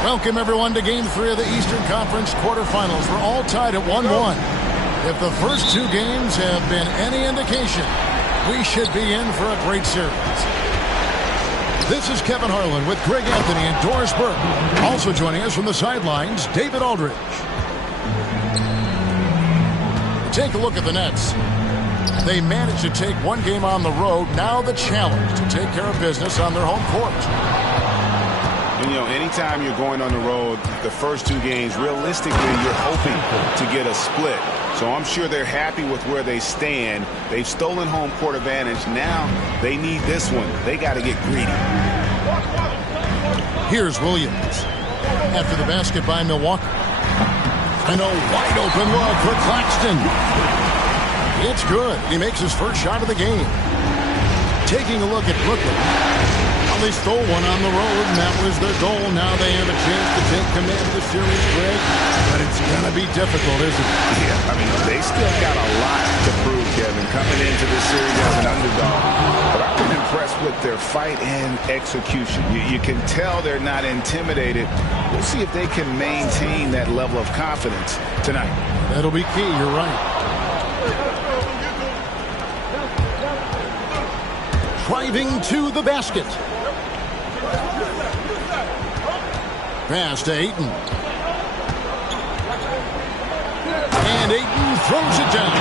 Welcome, everyone, to Game 3 of the Eastern Conference quarterfinals. We're all tied at 1-1. If the first two games have been any indication, we should be in for a great series. This is Kevin Harlan with Greg Anthony and Doris Burke. Also joining us from the sidelines, David Aldridge. Take a look at the Nets. They managed to take one game on the road. Now the challenge to take care of business on their home court. And, you know, anytime you're going on the road, the first two games, realistically, you're hoping to get a split. So I'm sure they're happy with where they stand. They've stolen home court advantage. Now they need this one. They got to get greedy. Here's Williams. After the basket by Milwaukee. And a wide open look for Claxton. It's good. He makes his first shot of the game. Taking a look at Brooklyn. They stole one on the road, and that was their goal. Now they have a chance to take command of the series, Greg. But it's going to be difficult, isn't it? Yeah, I mean, they still got a lot to prove, Kevin, coming into this series as an underdog. But I've been impressed with their fight and execution. You can tell they're not intimidated. We'll see if they can maintain that level of confidence tonight. That'll be key. You're right. Driving to the basket. Pass to Ayton. And Ayton throws it down.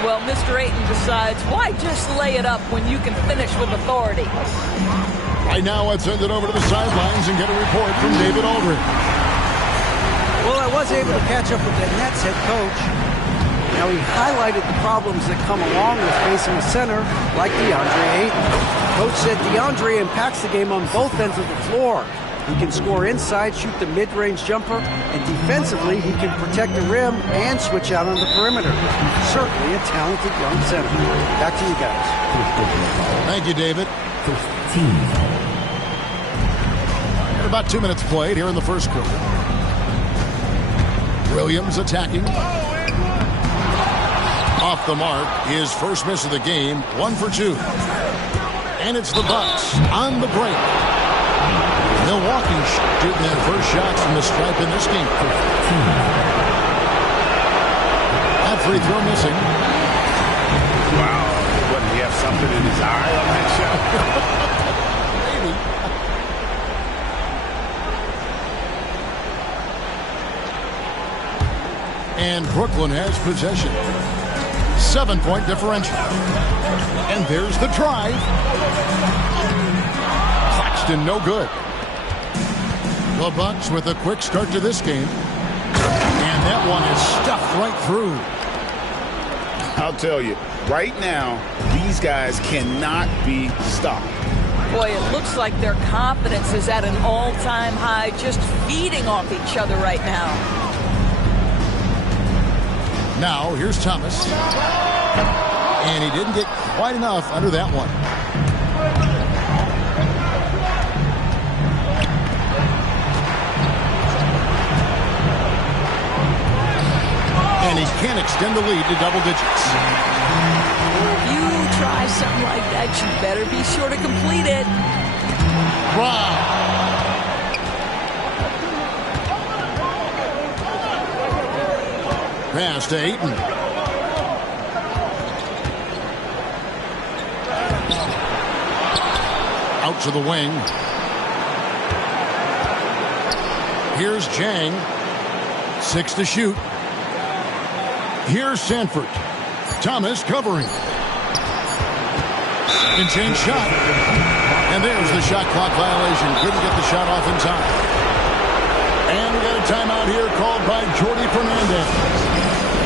Well, Mr. Ayton decides, why just lay it up when you can finish with authority? Right now, let's send it over to the sidelines and get a report from David Aldridge. Well, I was able to catch up with the Nets head coach. Now, he highlighted the problems that come along with facing a center like DeAndre Ayton. Coach said DeAndre impacts the game on both ends of the floor. He can score inside, shoot the mid-range jumper, and defensively, he can protect the rim and switch out on the perimeter. Certainly a talented young center. Back to you guys. Thank you, David. And about 2 minutes played here in the first quarter. Williams attacking. Off the mark, his first miss of the game, 1 for 2. And it's the Bucks on the break. Milwaukee shooting their first shots from the stripe in this game. That free throw missing. Wow. What, did he have something in his eye on that shot? Maybe. And Brooklyn has possession. 7-point differential. And there's the drive. Claxton no good. The Bucks with a quick start to this game. And that one is stuffed right through. I'll tell you, right now, these guys cannot be stopped. Boy, it looks like their confidence is at an all-time high, just feeding off each other right now. Now, here's Thomas. And he didn't get quite enough under that one. And he can't extend the lead to double digits. If you try something like that, you better be sure to complete it. Wow. Pass to Ayton. Out to the wing. Here's Jang. 6 to shoot. Here's Sanford. Thomas covering. Second chance shot. And there's the shot clock violation. Couldn't get the shot off in time. And we got a timeout here called by Jordi Fernandez.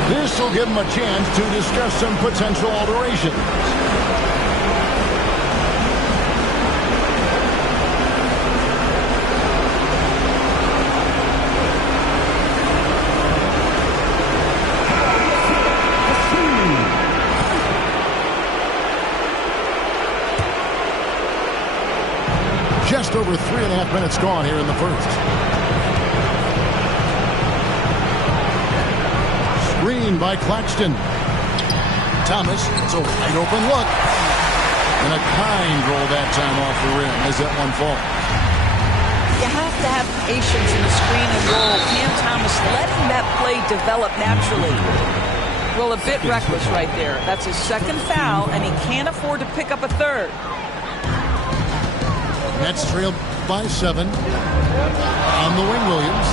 This will give him a chance to discuss some potential alterations. just over 3.5 minutes gone here in the first. Screen by Claxton. Thomas, it's a wide open look. And a kind roll that time off the rim as that one falls. You have to have patience in the screen and roll. Cam Thomas letting that play develop naturally. Well, a bit reckless right there. That's his second foul, and he can't afford to pick up a third. Nets trail by 7. On the wing, Williams.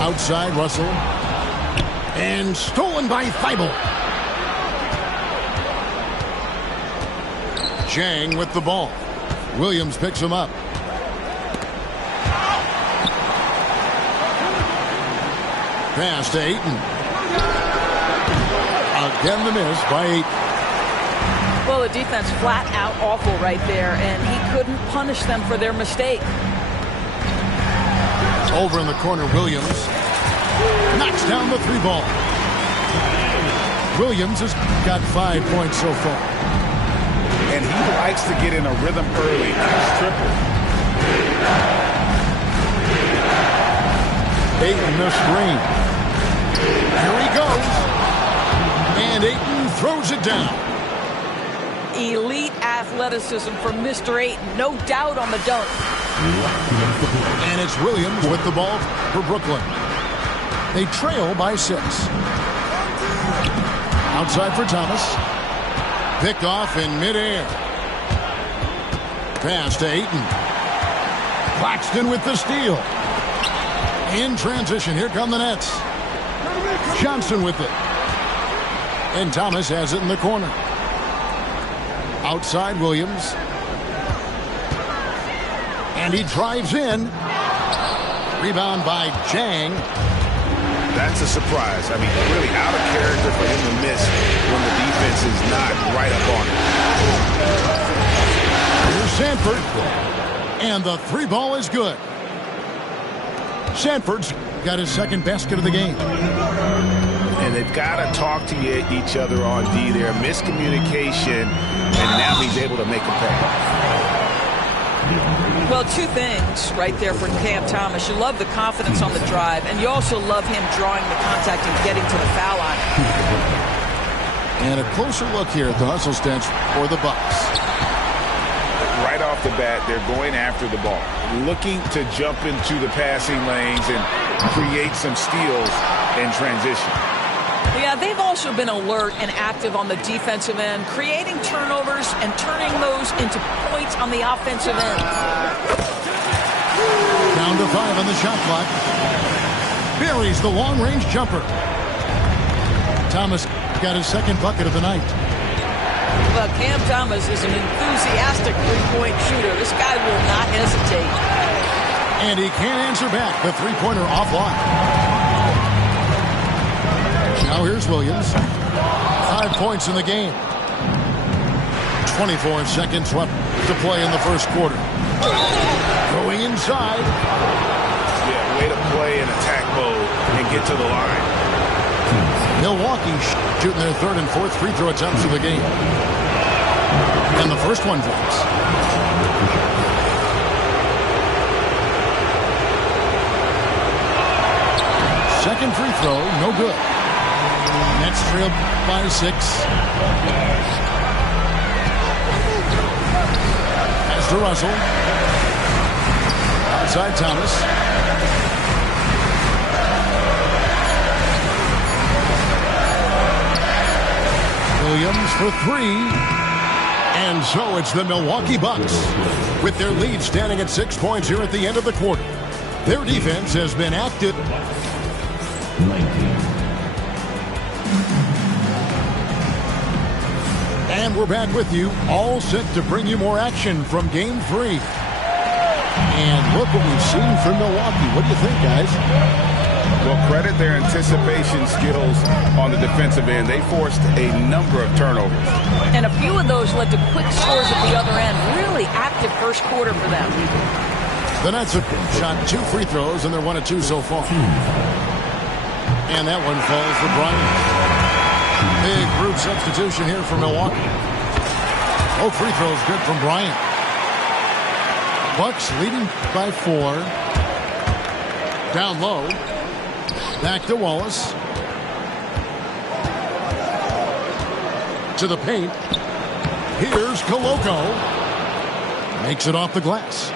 Outside, Russell. And stolen by Thibault. Jang with the ball. Williams picks him up. Pass to Ayton. Again the miss by Ayton. Well, the defense flat out awful right there, and he couldn't punish them for their mistake. Over in the corner, Williams knocks down the 3 ball. Williams has got 5 points so far. And he likes to get in a rhythm early. Triple. Ayton the screen. Here he goes. And Ayton throws it down. Elite athleticism from Mr. Ayton. No doubt on the dunk. And it's Williams with the ball for Brooklyn. They trail by 6. Outside for Thomas. Picked off in midair. Pass to Ayton. Claxton with the steal. In transition, here come the Nets. Johnson with it. And Thomas has it in the corner. Outside Williams. And he drives in. Rebound by Jang. That's a surprise. I mean, really out of character for him to miss when the defense is not right up on it. Here's Sanford. And the 3 ball is good. Sanford's got his second basket of the game. And they've got to talk to each other on D there. Miscommunication, and now he's able to make a pay. Well, 2 things right there for Cam Thomas. You love the confidence on the drive, and you also love him drawing the contact and getting to the foul line. And a closer look here at the hustle stats for the Bucks. Right off the bat, they're going after the ball, looking to jump into the passing lanes and create some steals in transition. Yeah, they've also been alert and active on the defensive end, creating turnovers and turning those into points on the offensive end. Down to 5 on the shot clock. Buries the long-range jumper. Thomas got his second bucket of the night. Well, Cam Thomas is an enthusiastic three-point shooter. This guy will not hesitate. And he can't answer back. The three-pointer offline. Now here's Williams. 5 points in the game. 24 seconds left to play in the first quarter. Going inside. Yeah, way to play in attack mode and get to the line. Milwaukee shooting their 3rd and 4th free throw attempts of the game. And the first one drops. Second free throw, no good. Nets trail by 6. Pass to Russell. Outside Thomas. Williams for 3. And so it's the Milwaukee Bucks with their lead standing at 6 points here at the end of the quarter. Their defense has been active. 19. And we're back with you, all set to bring you more action from Game 3. And look what we've seen from Milwaukee. What do you think, guys? Well, credit their anticipation skills on the defensive end. They forced a number of turnovers. And a few of those led to quick scores at the other end. Really active first quarter for them. The Nets have shot 2 free throws, and they're 1 of 2 so far. And that one falls for Bryant. Big group substitution here for Milwaukee. Both free throws good from Bryant. Bucks leading by 4. Down low. Back to Wallace. To the paint. Here's Koloko. Makes it off the glass.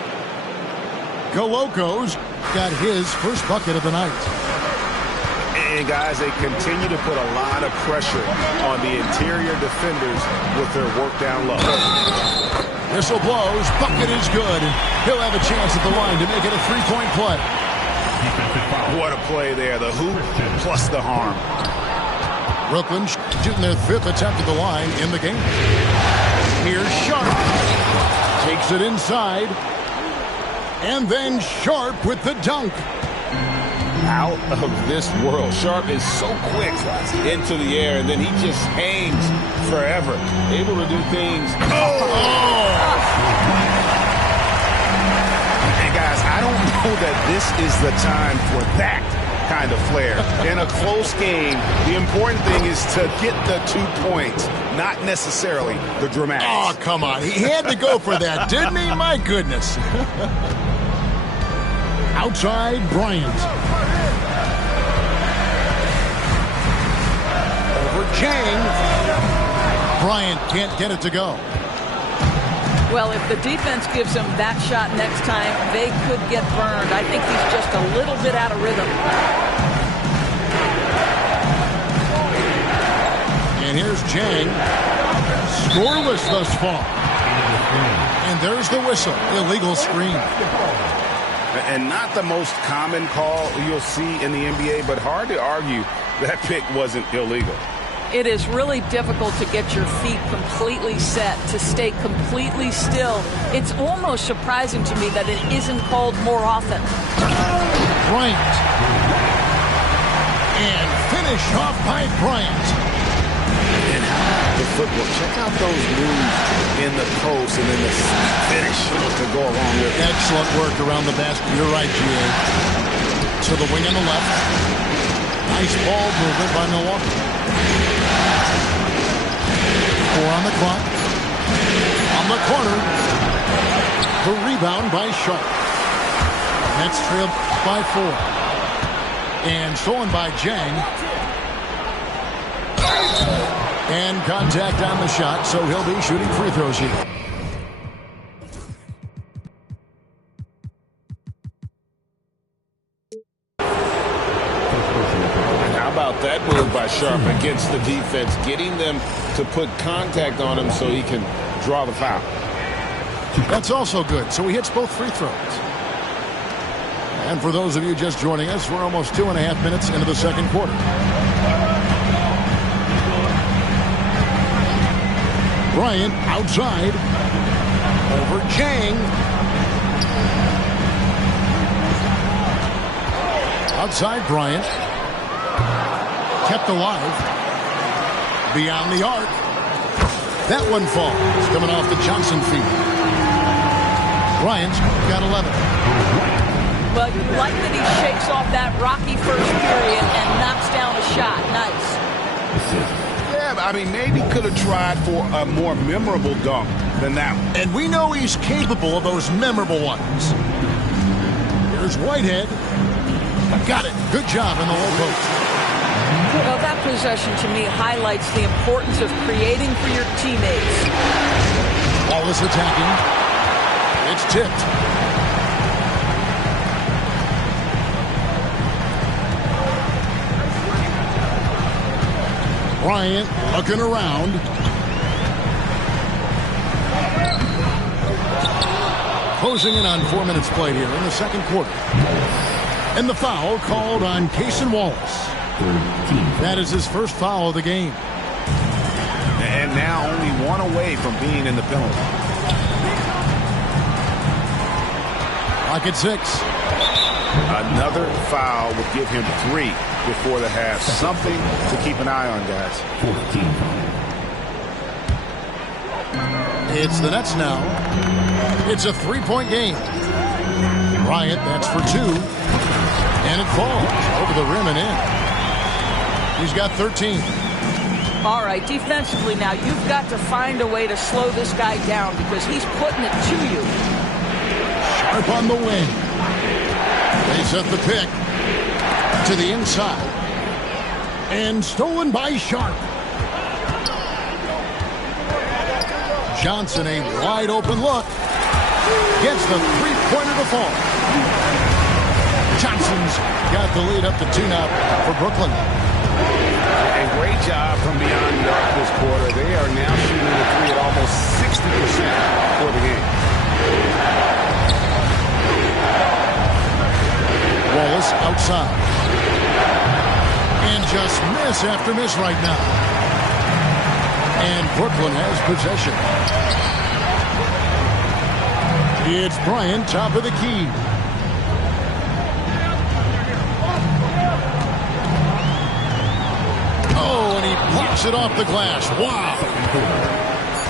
Koloko's got his first bucket of the night. And guys, they continue to put a lot of pressure on the interior defenders with their work down low. Whistle blows. Bucket is good. He'll have a chance at the line to make it a 3-point play. What a play there. The hoop plus the harm. Brooklyn shooting their 5th attempt at the line in the game. Here's Sharp. Takes it inside. And then Sharp with the dunk. Out of this world. Sharp is so quick into the air, and then he just hangs forever. Able to do things. Hey, guys, I don't know that this is the time for that kind of flair. In a close game, the important thing is to get the 2 points, not necessarily the dramatics. Oh, come on. He had to go for that, didn't he? My goodness. Outside, Bryant. Over Chang. Bryant can't get it to go. Well, if the defense gives him that shot next time, they could get burned. I think he's just a little bit out of rhythm. And here's Chang. Scoreless thus far. And there's the whistle. Illegal screen. And not the most common call you'll see in the NBA, but hard to argue that pick wasn't illegal. It is really difficult to get your feet completely set, to stay completely still. It's almost surprising to me that it isn't called more often. Bryant. And finish off by Bryant. And the football, check out those moves in the post and then the finish to go along with it. Excellent work around the basket. You're right, G.A. To the wing on the left. Nice ball movement by Milwaukee. 4 on the clock. On the corner. The rebound by Sharp. Nets trailed by 4. And stolen by Jang. And contact on the shot, so he'll be shooting free throws here. How about that move by Sharp against the defense, getting them to put contact on him so he can draw the foul. That's also good, so he hits both free throws. And for those of you just joining us, we're almost 2.5 minutes into the second quarter. Bryant outside. Over Chang. Outside Bryant. Kept alive. Beyond the arc. That one falls. Coming off the Johnson feed. Bryant's got 11. Well, you like that he shakes off that rocky first period and knocks down a shot. Nice. Yeah, I mean, maybe could have tried for a more memorable dunk than that one. And we know he's capable of those memorable ones. Here's Whitehead. Got it. Good job in the low post. Well, that possession to me highlights the importance of creating for your teammates. Wallace attacking. It's tipped. Bryant looking around. Closing in on 4 minutes played here in the second quarter. And the foul called on Cason Wallace. That is his first foul of the game. And now only one away from being in the penalty. Clock at 6. Another foul would give him 3 before the half. Something to keep an eye on, guys. 14. It's the Nets now. It's a 3-point game. Bryant, that's for 2. And it falls over the rim and in. He's got 13. All right, defensively now, you've got to find a way to slow this guy down because he's putting it to you. Sharp on the wing. They set the pick to the inside. And stolen by Sharp. Johnson, a wide open look. Gets the three-pointer to fall. Johnson's got the lead up to 2 now for Brooklyn. And great job from beyond the arc this quarter. They are now shooting the three at almost 60% for the game. Wallace outside. And just miss after miss right now. And Brooklyn has possession. It's Bryant, top of the key. Oh, and he blocks it off the glass. Wow.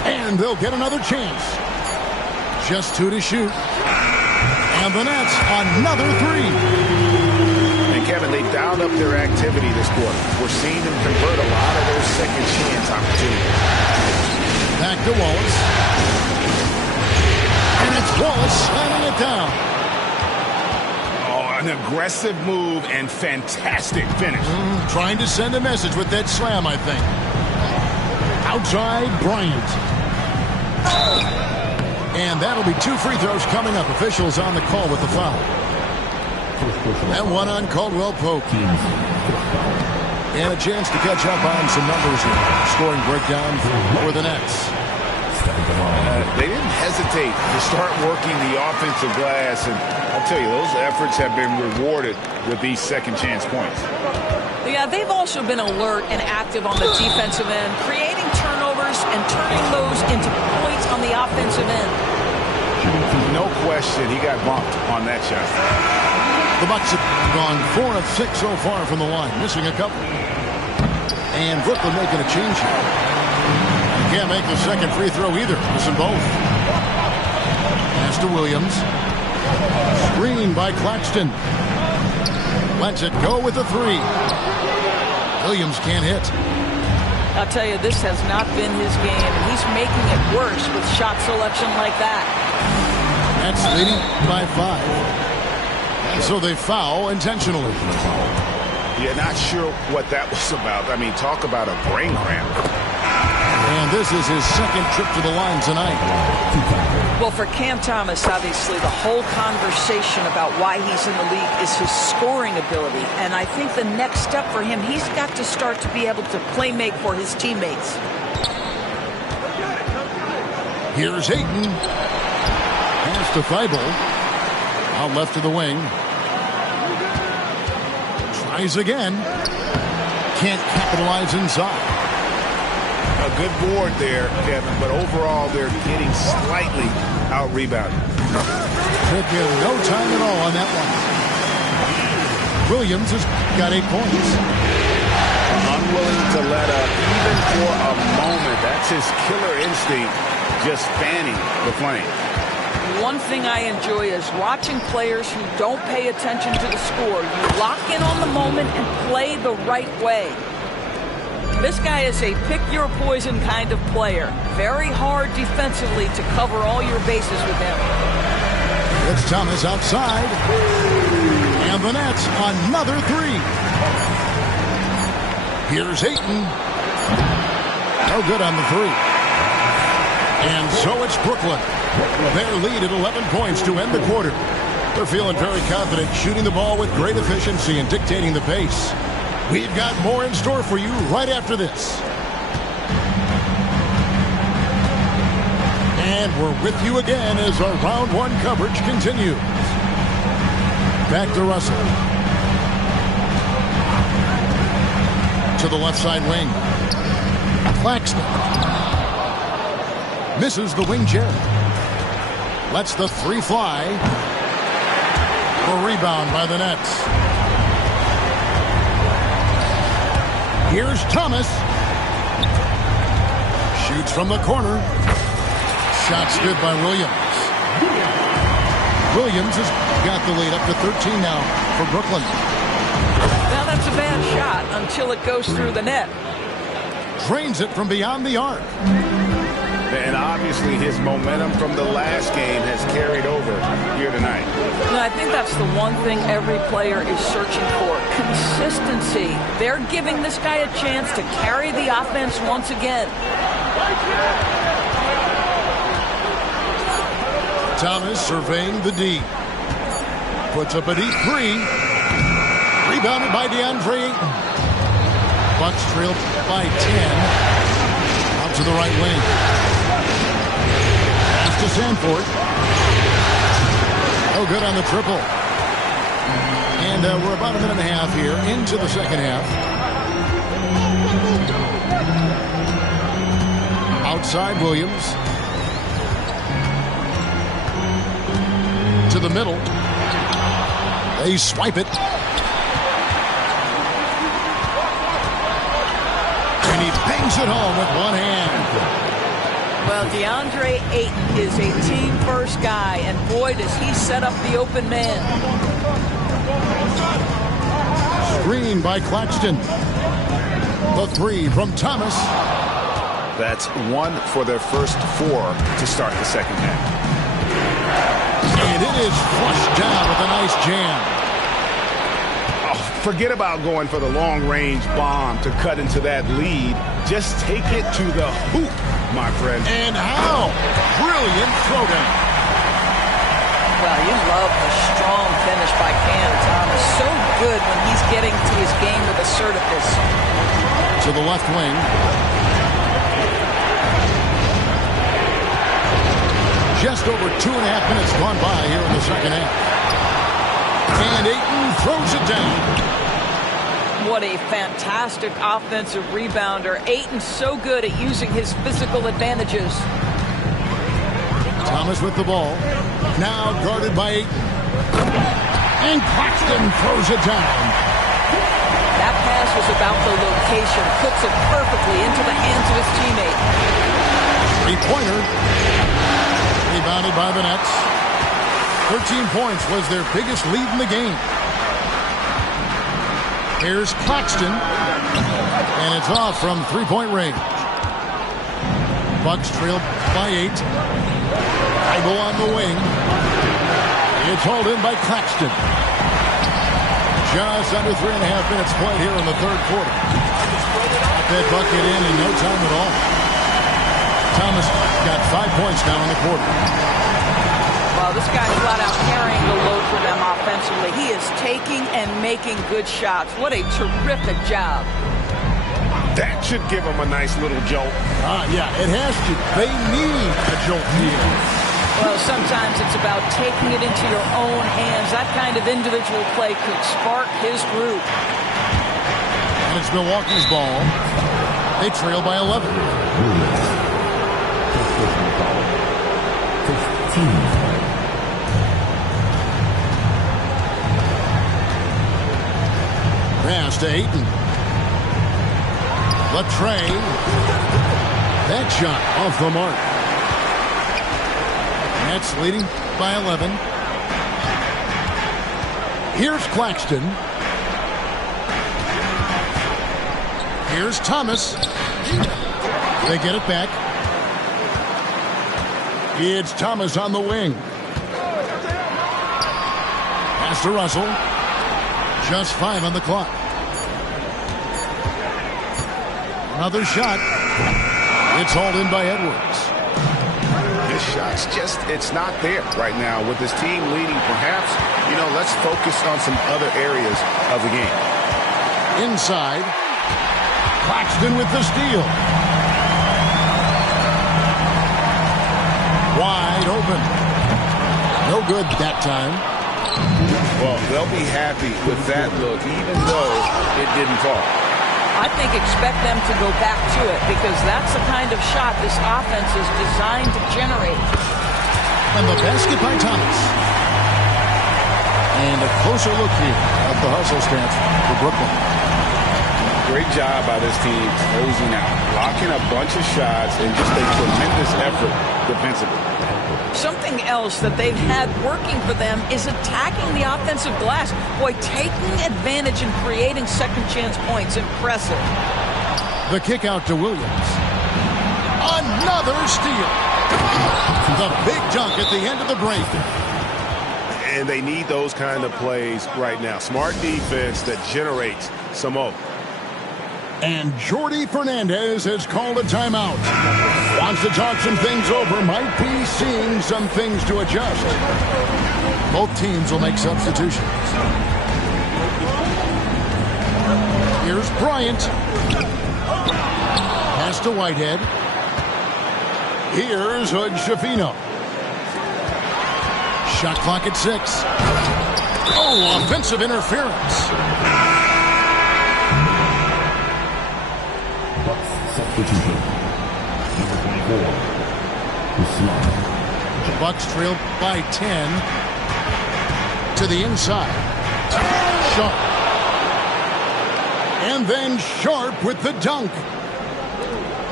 And they'll get another chance. Just 2 to shoot. And the Nets, another 3. And Kevin, they dialed up their activity this quarter. We're seeing them convert a lot of those second chance opportunities. Back to Wallace. And it's Wallace slamming it down. Oh, an aggressive move and fantastic finish. Trying to send a message with that slam, I think. Outside, Bryant. And that'll be 2 free throws coming up. Officials on the call with the foul. And one on Caldwell Pope. And a chance to catch up on some numbers here. Scoring breakdown for the Nets. They didn't hesitate to start working the offensive glass, and I'll tell you, those efforts have been rewarded with these second chance points. Yeah, they've also been alert and active on the defensive end, creating turnovers and turning those into points on the offensive end. No question, he got bumped on that shot. The Bucks have gone 4 of 6 so far from the line, missing a couple. And Brooklyn making a change here. Can't make the second free throw either. Missing both. Pass to Williams. Screen by Claxton. Lets it go with the 3. Williams can't hit. I'll tell you, this has not been his game, and he's making it worse with shot selection like that. That's leading by 5. And so they foul intentionally. Yeah, not sure what that was about. I mean, talk about a brain cramp. And this is his second trip to the line tonight. Well, for Cam Thomas, obviously, the whole conversation about why he's in the league is his scoring ability. And I think the next step for him, he's got to start to be able to play make for his teammates. Here's Ayton. Pass to Thibault. Out left to the wing. Tries again. Can't capitalize inside. A good board there, Kevin, but overall they're getting slightly out-rebounded. Took him no time at all on that one. Williams has got 8 points. Unwilling to let up even for a moment. That's his killer instinct, just fanning the flame. One thing I enjoy is watching players who don't pay attention to the score. You lock in on the moment and play the right way. This guy is a pick-your-poison kind of player. Very hard defensively to cover all your bases with him. It's Thomas outside. And the Nets, another 3. Here's Ayton. No good on the 3. And so it's Brooklyn. Their lead at 11 points to end the quarter. They're feeling very confident, shooting the ball with great efficiency and dictating the pace. We've got more in store for you right after this. And we're with you again as our round 1 coverage continues. Back to Russell. To the left side wing. Claxton. Misses the wing chair. Lets the 3 fly. A rebound by the Nets. Here's Thomas. Shoots from the corner. Shot's good by Williams. Williams has got the lead up to 13 now for Brooklyn. Now that's a bad shot until it goes through the net. drains it from beyond the arc. And obviously his momentum from the last game has carried over here tonight. And I think that's the one thing every player is searching for, consistency. They're giving this guy a chance to carry the offense once again. Thomas surveying the D. Puts up a deep three. Rebounded by DeAndre Ayton. Bucks trailed by 10. Out to the right wing. Pass to Sanford. No good on the triple. And we're about a minute and a half here into the second half. Outside Williams. To the middle. They swipe it. And he bangs it home with one hand. Well, DeAndre Ayton is a team-first guy, and boy, does he set up the open man. Screen by Claxton. The three from Thomas. That's one for their first four to start the second half. And it is flushed down with a nice jam. Oh, forget about going for the long-range bomb to cut into that lead. Just take it to the hoop, my friend. And how? Brilliant throwdown. Well, you love the strong finish by Cam Thomas. So good when he's getting to his game with assertiveness. To the left wing. Just over 2.5 minutes gone by here in the second half. And Ayton throws it down. What a fantastic offensive rebounder. Ayton's so good at using his physical advantages. Thomas with the ball. Now guarded by Ayton. And Claxton throws it down. That pass was about the location. Puts it perfectly into the hands of his teammate. Three-pointer. Rebounded by the Nets. 13 points was their biggest lead in the game. Here's Claxton. And it's off from three-point range. Bucks trailed by 8. Ibo on the wing. It's hauled in by Claxton. Just under 3.5 minutes played here in the third quarter. Got that bucket in no time at all. Thomas got 5 points now in the quarter. Well, this guy's flat out carrying the load for them offensively. He is taking and making good shots. What a terrific job. That should give them a nice little jolt. Yeah, it has to. They need a jolt here. Well, sometimes it's about taking it into your own hands. That kind of individual play could spark his group. And it's Milwaukee's ball. They trail by 11. 15. Pass to Ayton. Latrey. That shot off the mark. Nets leading by 11. Here's Claxton. Here's Thomas. They get it back. It's Thomas on the wing. Pass to Russell. Just 5 on the clock. Another shot. It's hauled in by Edwards. This shot's just, it's not there right now. With this team leading, perhaps, let's focus on some other areas of the game. Inside. Claxton with the steal. Wide open. No good that time. Well, they'll be happy with that look, even though it didn't fall. I think expect them to go back to it because that's the kind of shot this offense is designed to generate. And the basket by Thomas. And a closer look here at the hustle stance for Brooklyn. Great job by this team closing out, blocking a bunch of shots, and just a tremendous effort defensively. Something else that they've had working for them is attacking the offensive glass. Boy, taking advantage and creating second chance points. Impressive. The kick out to Williams. Another steal. The big dunk at the end of the break. And they need those kind of plays right now. Smart defense that generates some more. And Jordi Fernandez has called a timeout. Wants to talk some things over. Might be seeing some things to adjust. Both teams will make substitutions. Here's Bryant. Pass to Whitehead. Here's Hood-Schifino. Shot clock at 6. Oh, offensive interference. Bucks substitution. Number 24. Usman. Bucks trail by 10. To the inside. Sharp. And then Sharp with the dunk.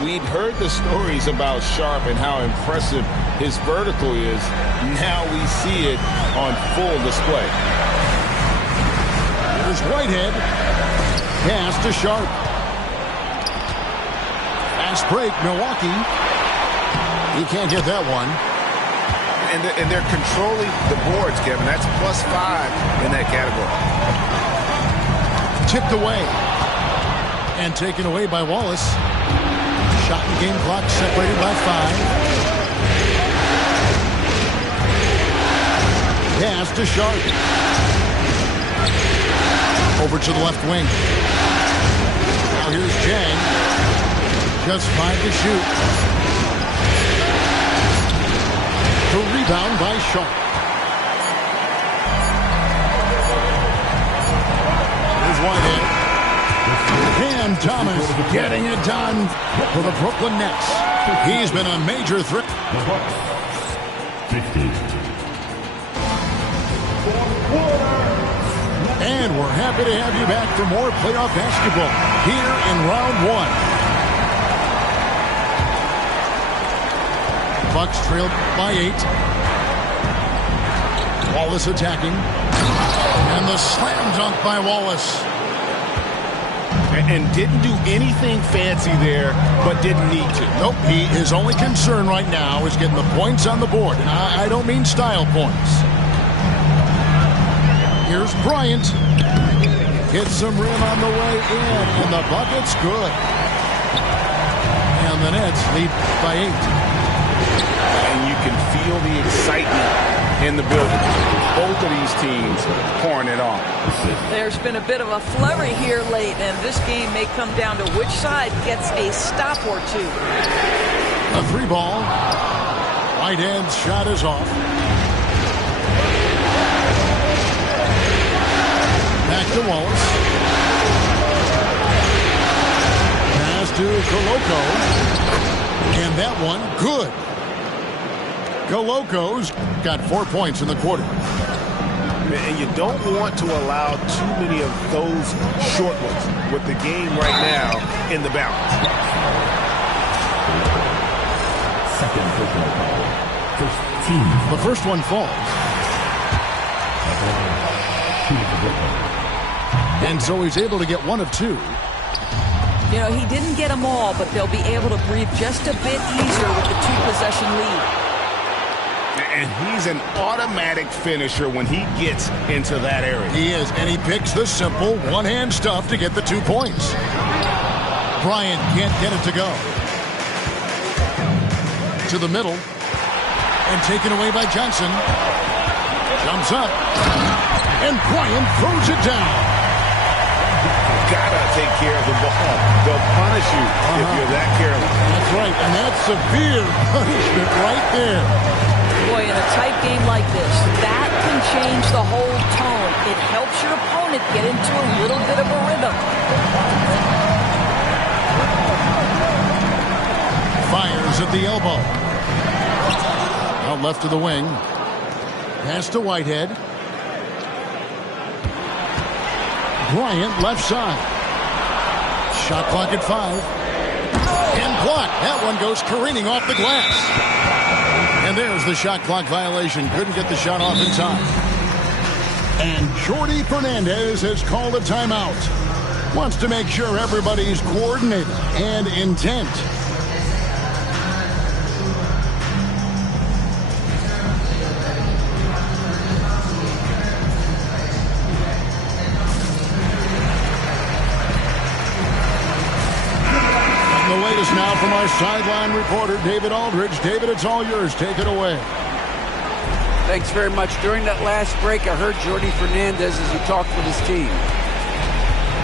We'd heard the stories about Sharp and how impressive his vertical is. Now we see it on full display. Here's Whitehead. Pass to Sharp. Fast break, Milwaukee. He can't hit that one. And they're controlling the boards, Kevin. That's +5 in that category. Tipped away. And taken away by Wallace. Shot and game clock separated by 5. Pass to Sharp. Over to the left wing. Now here's Jang. Just 5 to shoot. The rebound by Sharp. Here's Whitehead. Cam Thomas getting it done for the Brooklyn Nets. He's been a major threat. The Bucks 50. And we're happy to have you back for more playoff basketball here in round 1. Bucks trailed by 8. Wallace attacking. And the slam dunk by Wallace. And didn't do anything fancy there, but didn't need to. Nope, his only concern right now is getting the points on the board. And I don't mean style points. Here's Bryant. Hits some rim on the way in, and the bucket's good. And the Nets lead by 8. And you can feel the excitement in the building. Both of these teams pouring it on. There's been a bit of a flurry here late, and this game may come down to which side gets a stop or two. A 3 ball. Whitehead's shot is off. Back to Wallace. Pass to Koloko. And that one, good. Koloko's got 4 points in the quarter. And you don't want to allow too many of those short ones with the game right now in the balance. Second personal foul. First team. The first one falls. And so he's able to get 1 of 2. You know, he didn't get them all, but they'll be able to breathe just a bit easier with the 2-possession lead. And he's an automatic finisher when he gets into that area. He is, and he picks the simple one-hand stuff to get the 2 points. Bryant can't get it to go. To the middle. And taken away by Johnson. Jumps up. And Bryant throws it down. Gotta take care of the ball. They'll punish you if you're that careless. That's right, and that's severe punishment right there. Boy, in a tight game like this, that can change the whole tone. It helps your opponent get into a little bit of a rhythm. Fires at the elbow. Out left to the wing. Pass to Whitehead. Bryant left side. Shot clock at 5. And blocked. That one goes careening off the glass. And there's the shot clock violation. Couldn't get the shot off in time. And Jordi Fernandez has called a timeout. Wants to make sure everybody's coordinated and intent. And the latest now from our sideline reporter, David Aldridge. David, it's all yours. Take it away. Thanks very much. During that last break, I heard Jordi Fernandez as he talked with his team.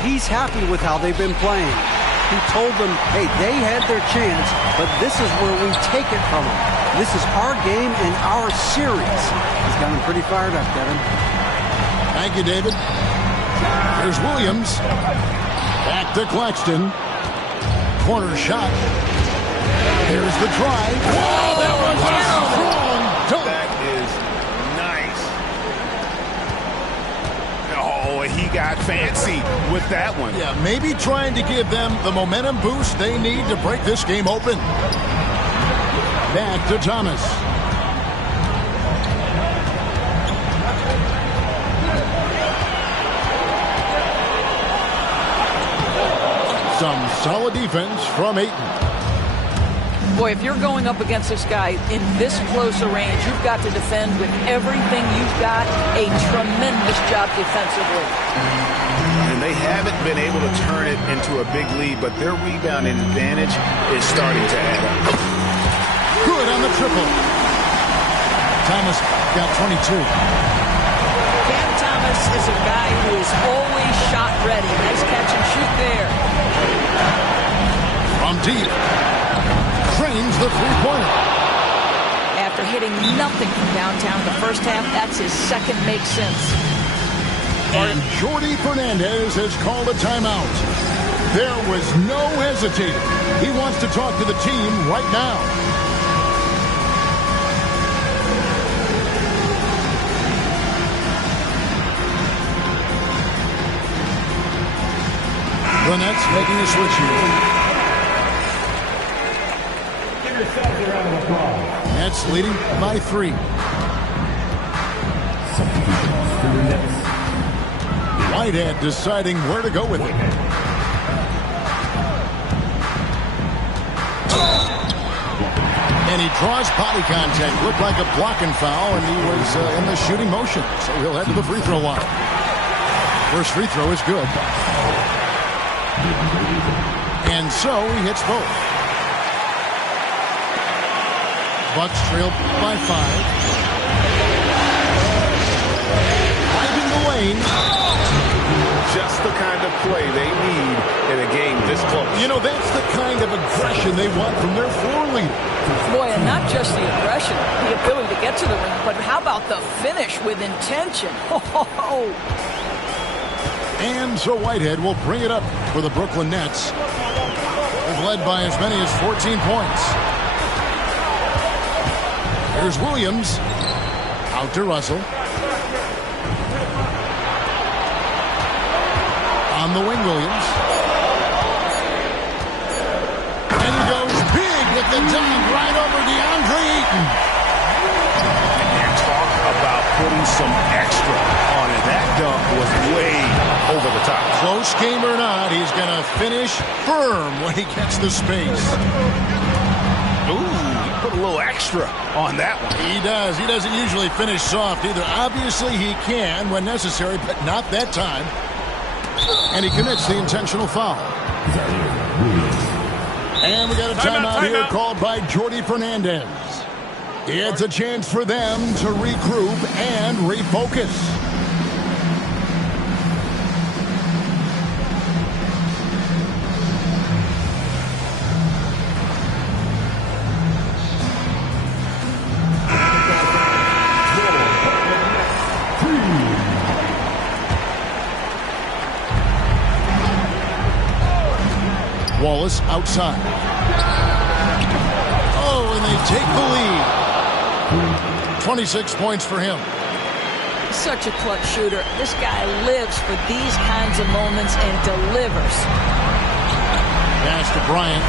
He's happy with how they've been playing. He told them, hey, they had their chance, but this is where we take it from them. This is our game and our series. He's got him pretty fired up, Kevin. Thank you, David. Here's Williams. Back to Claxton. Corner shot. Here's the drive. Wow, that was a strong dunk. That is nice. Oh, he got fancy with that one. Yeah, maybe trying to give them the momentum boost they need to break this game open. Back to Thomas. Some solid defense from Ayton. Boy, if you're going up against this guy in this close a range, you've got to defend with everything you've got. A tremendous job defensively. And they haven't been able to turn it into a big lead, but their rebounding advantage is starting to add up. Good on the triple. Thomas got 22. Cam Thomas is a guy who is always shot ready. Nice catch and shoot there. From deep. Trains the three-pointer. After hitting nothing from downtown the first half, that's his second make sense. And Jordi Fernandez has called a timeout. There was no hesitating. He wants to talk to the team right now. The Nets making a switch here. Nets leading by 3. Whitehead deciding where to go with it. And he draws body contact. Looked like a blocking foul, and he was in the shooting motion. So he'll head to the free throw line. First free throw is good. And so he hits both. Bucks trail by 5. Driving the lane. Just the kind of play they need in a game this close. You know, that's the kind of aggression they want from their floor leader. Boy, and not just the aggression, the ability to get to the ring, but how about the finish with intention? And so Whitehead will bring it up for the Brooklyn Nets. They've led by as many as 14 points. Here's Williams. Out to Russell. On the wing, Williams. And he goes big with the dunk right over DeAndre Ayton. And talk about putting some extra on it. That dunk was way over the top. Close game or not, he's going to finish firm when he gets the space. Ooh, he put a little extra on that one. He does. He doesn't usually finish soft either. Obviously, he can when necessary, but not that time. And he commits the intentional foul. And we got a timeout here called by Jordi Fernandez. It's a chance for them to regroup and refocus. Wallace outside. Oh, and they take the lead. 26 points for him. Such a clutch shooter. This guy lives for these kinds of moments and delivers. Pass to Bryant.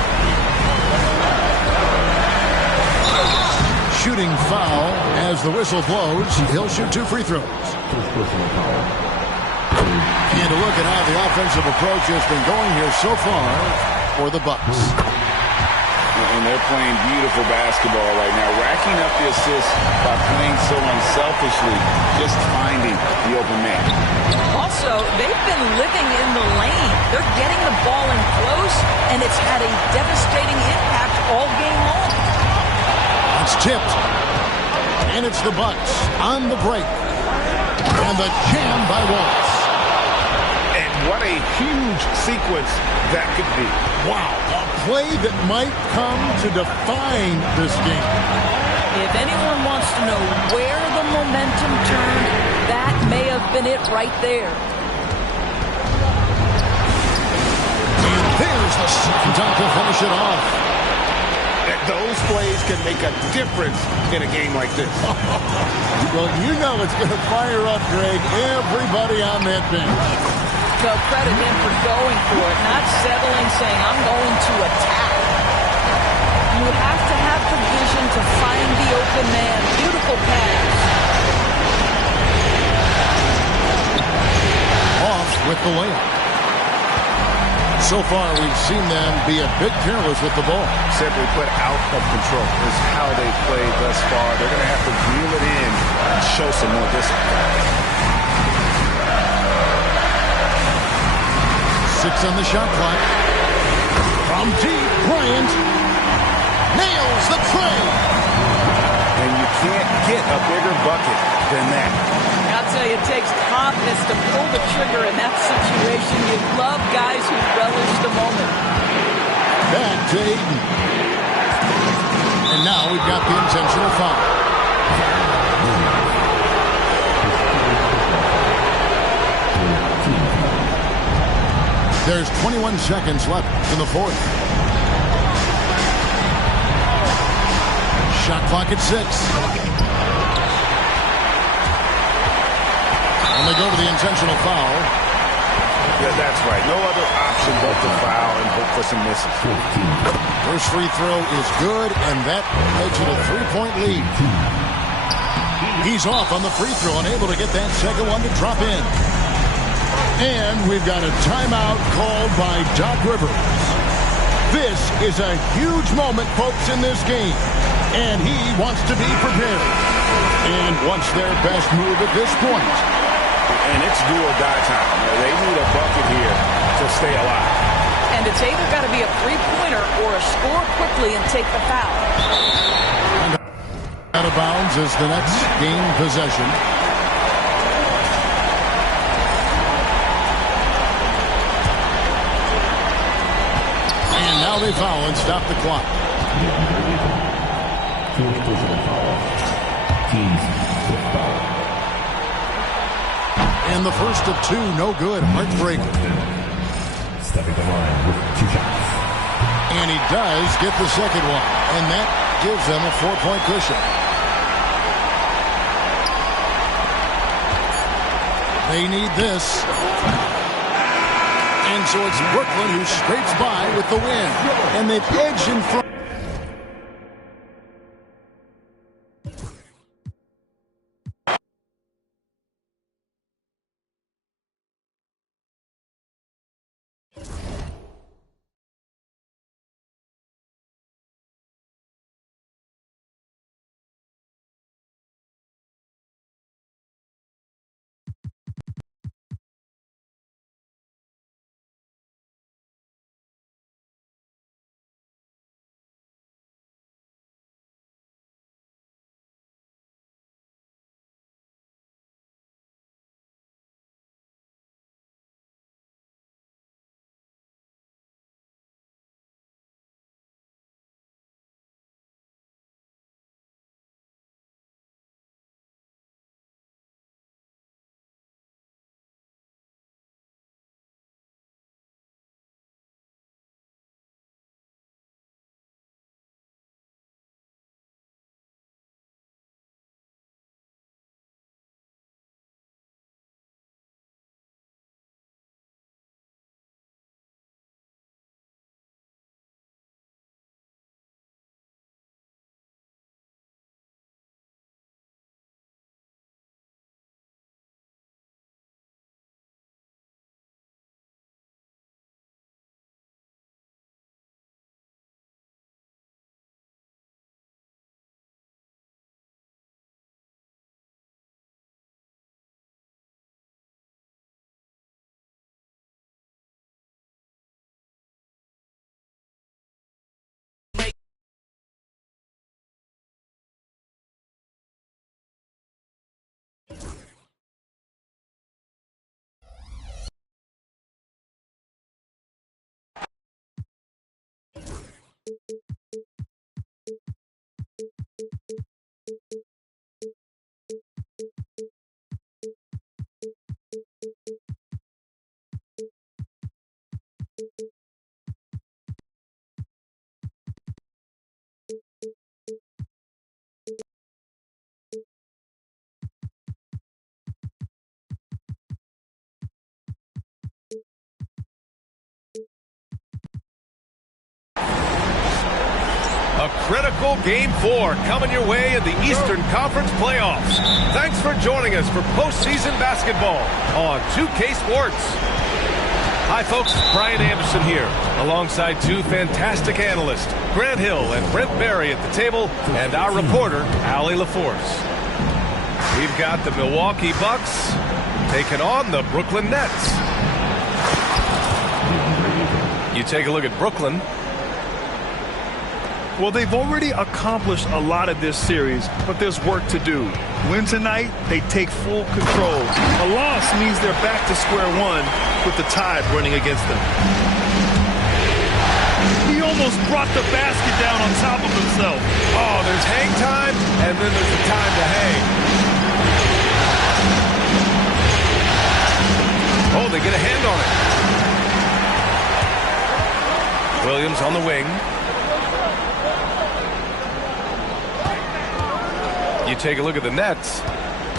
Shooting foul as the whistle blows. He'll shoot 2 free throws. First personal foul. And to look at how the offensive approach has been going here so far for the Bucks. And they're playing beautiful basketball right now, racking up the assists by playing so unselfishly, just finding the open man. Also, they've been living in the lane. They're getting the ball in close, and it's had a devastating impact all game long. It's tipped. And it's the Bucks on the break. And the jam by Wallace. And what a huge sequence that could be. Wow, a play that might come to define this game. If anyone wants to know where the momentum turned, that may have been it right there. And there's the second time to finish it off. Those plays can make a difference in a game like this. Well, you know it's going to fire up, Greg, everybody on that bench. So credit him for going for it, not settling, saying, I'm going to attack. You have to have the vision to find the open man. Beautiful pass. Off with the layup. So far, we've seen them be a bit careless with the ball. Simply put, out of control is how they played thus far. They're going to have to reel it in and show some more discipline. 6 on the shot clock. From deep, Bryant nails the tray. And you can't get a bigger bucket than that. I'll tell you, it takes confidence to pull the trigger in that situation. You love guys who relish the moment. Back to Ayton. And now we've got the intentional foul. There's 21 seconds left in the fourth. Shot clock at 6. And they go to the intentional foul. Yeah, that's right. No other option but to foul and hope for some misses. First free throw is good, and that makes it a 3-point lead. He's off on the free throw, unable to get that second one to drop in. And we've got a timeout called by Doc Rivers. This is a huge moment, folks, in this game. And he wants to be prepared. And wants their best move at this point. And it's do or die time. They need a bucket here to stay alive. And it's either got to be a three-pointer or a score quickly and take the foul. And out of bounds as the Nets gain possession. And now they foul and stop the clock. Fourth personal foul. Team's fifth foul. And the first of 2, no good. Heartbreaker. Stepping the line with 2 shots. And he does get the second one. And that gives them a 4-point cushion. They need this. And so it's Brooklyn who scrapes by with the win. And they've edged in front. critical Game 4 coming your way in the Eastern Conference playoffs. Thanks for joining us for postseason basketball on 2K Sports. Hi, folks. Brian Anderson here, alongside two fantastic analysts, Grant Hill and Brent Barry at the table, and our reporter, Allie LaForce. We've got the Milwaukee Bucks taking on the Brooklyn Nets. You take a look at Brooklyn. Well, they've already accomplished a lot of this series, but there's work to do. Win tonight, they take full control. A loss means they're back to square one with the tide running against them. He almost brought the basket down on top of himself. Oh, there's hang time, and then there's the time to hang. Oh, they get a hand on it. Williams on the wing. You take a look at the Nets.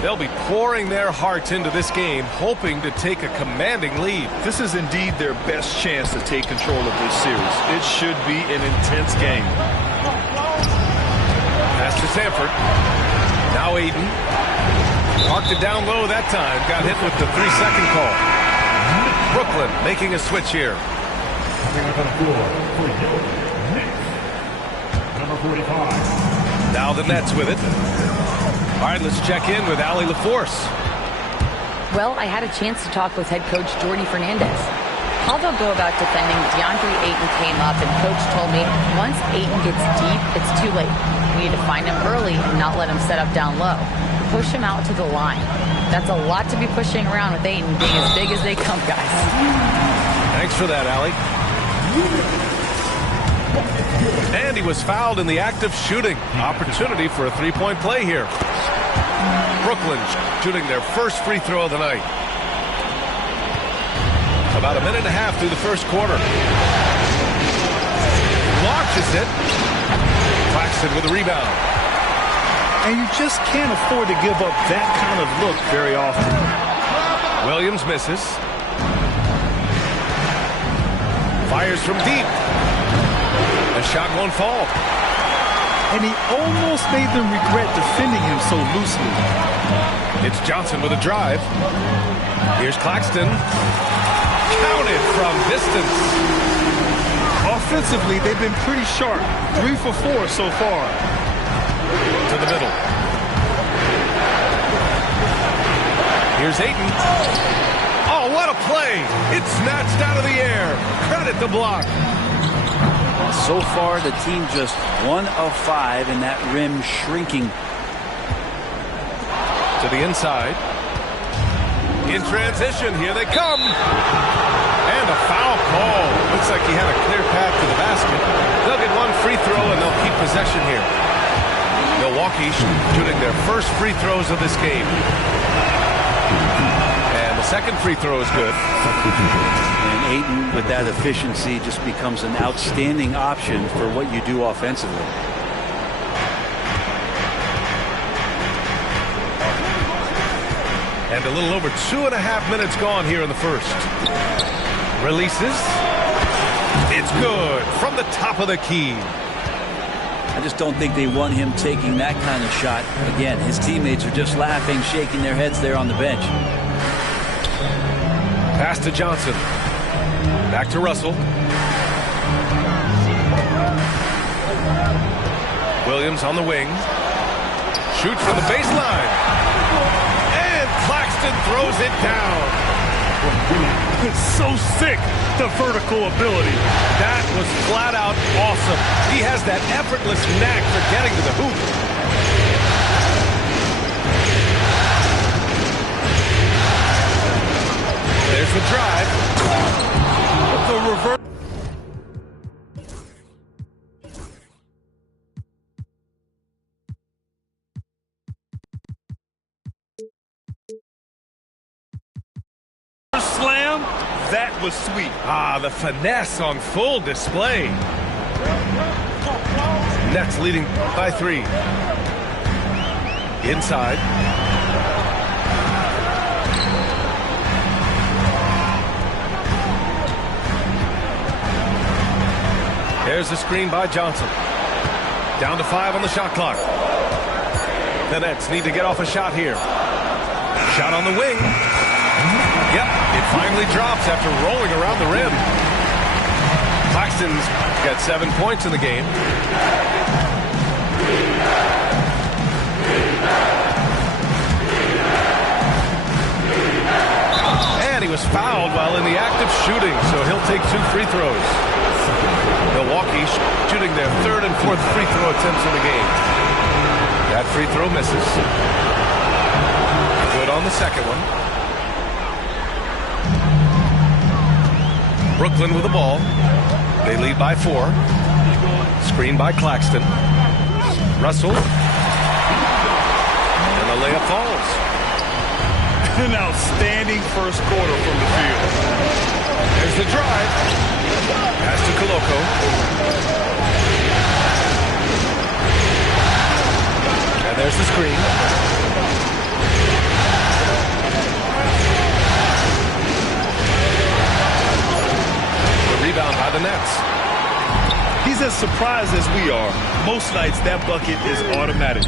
They'll be pouring their hearts into this game, hoping to take a commanding lead. This is indeed their best chance to take control of this series. It should be an intense game. Pass to Samford. Now Aiden. Marked it down low that time. Got hit with the 3-second call. Brooklyn making a switch here. Number 45. Now the Nets with it. All right, let's check in with Allie LaForce. Well, I had a chance to talk with head coach Jordi Fernandez. How they'll go about defending DeAndre Ayton came up, and coach told me once Ayton gets deep, it's too late. We need to find him early and not let him set up down low. Push him out to the line. That's a lot to be pushing around with Ayton being as big as they come, guys. Thanks for that, Allie. And he was fouled in the act of shooting. Opportunity for a three-point play here. Brooklyn shooting their first free throw of the night. About a minute and a half through the first quarter. Launches it. Claxton with a rebound. And you just can't afford to give up that kind of look very often. Williams misses. Fires from deep. The shot won't fall. And he almost made them regret defending him so loosely. It's Johnson with a drive. Here's Claxton. Counted from distance. Offensively, they've been pretty sharp. 3 for 4 so far. To the middle. Here's Ayton. Oh, what a play. It's snatched out of the air. Credit the block. So far, the team just 1 of 5 in that rim shrinking. To the inside. In transition, here they come. And a foul call. Looks like he had a clear path to the basket. They'll get one free throw and they'll keep possession here. Milwaukee shooting their first free throws of this game. And the second free throw is good. And Ayton, with that efficiency, just becomes an outstanding option for what you do offensively. And a little over 2.5 minutes gone here in the first. Releases. It's good from the top of the key. I just don't think they want him taking that kind of shot. Again, his teammates are just laughing, shaking their heads there on the bench. Pass to Johnson. Back to Russell. Williams on the wing. Shoots from the baseline. And Claxton throws it down. It's so sick, the vertical ability. That was flat out awesome. He has that effortless knack for getting to the hoop. There's the drive. The reverse. Slam, that was sweet. Ah, the finesse on full display. Nets leading by 3. Inside. There's the screen by Johnson. Down to 5 on the shot clock. The Nets need to get off a shot here. Shot on the wing. Yep, it finally drops after rolling around the rim. Claxton's got 7 points in the game. And he was fouled while in the act of shooting, so he'll take 2 free throws. Milwaukee shooting their 3rd and 4th free throw attempts in the game. That free throw misses. Good on the second one. Brooklyn with the ball. They lead by 4. Screen by Claxton. Russell. And the layup falls. An outstanding first quarter from the field. There's the drive. Pass to Koloko. And there's the screen. The rebound by the Nets. He's as surprised as we are. Most nights that bucket is automatic.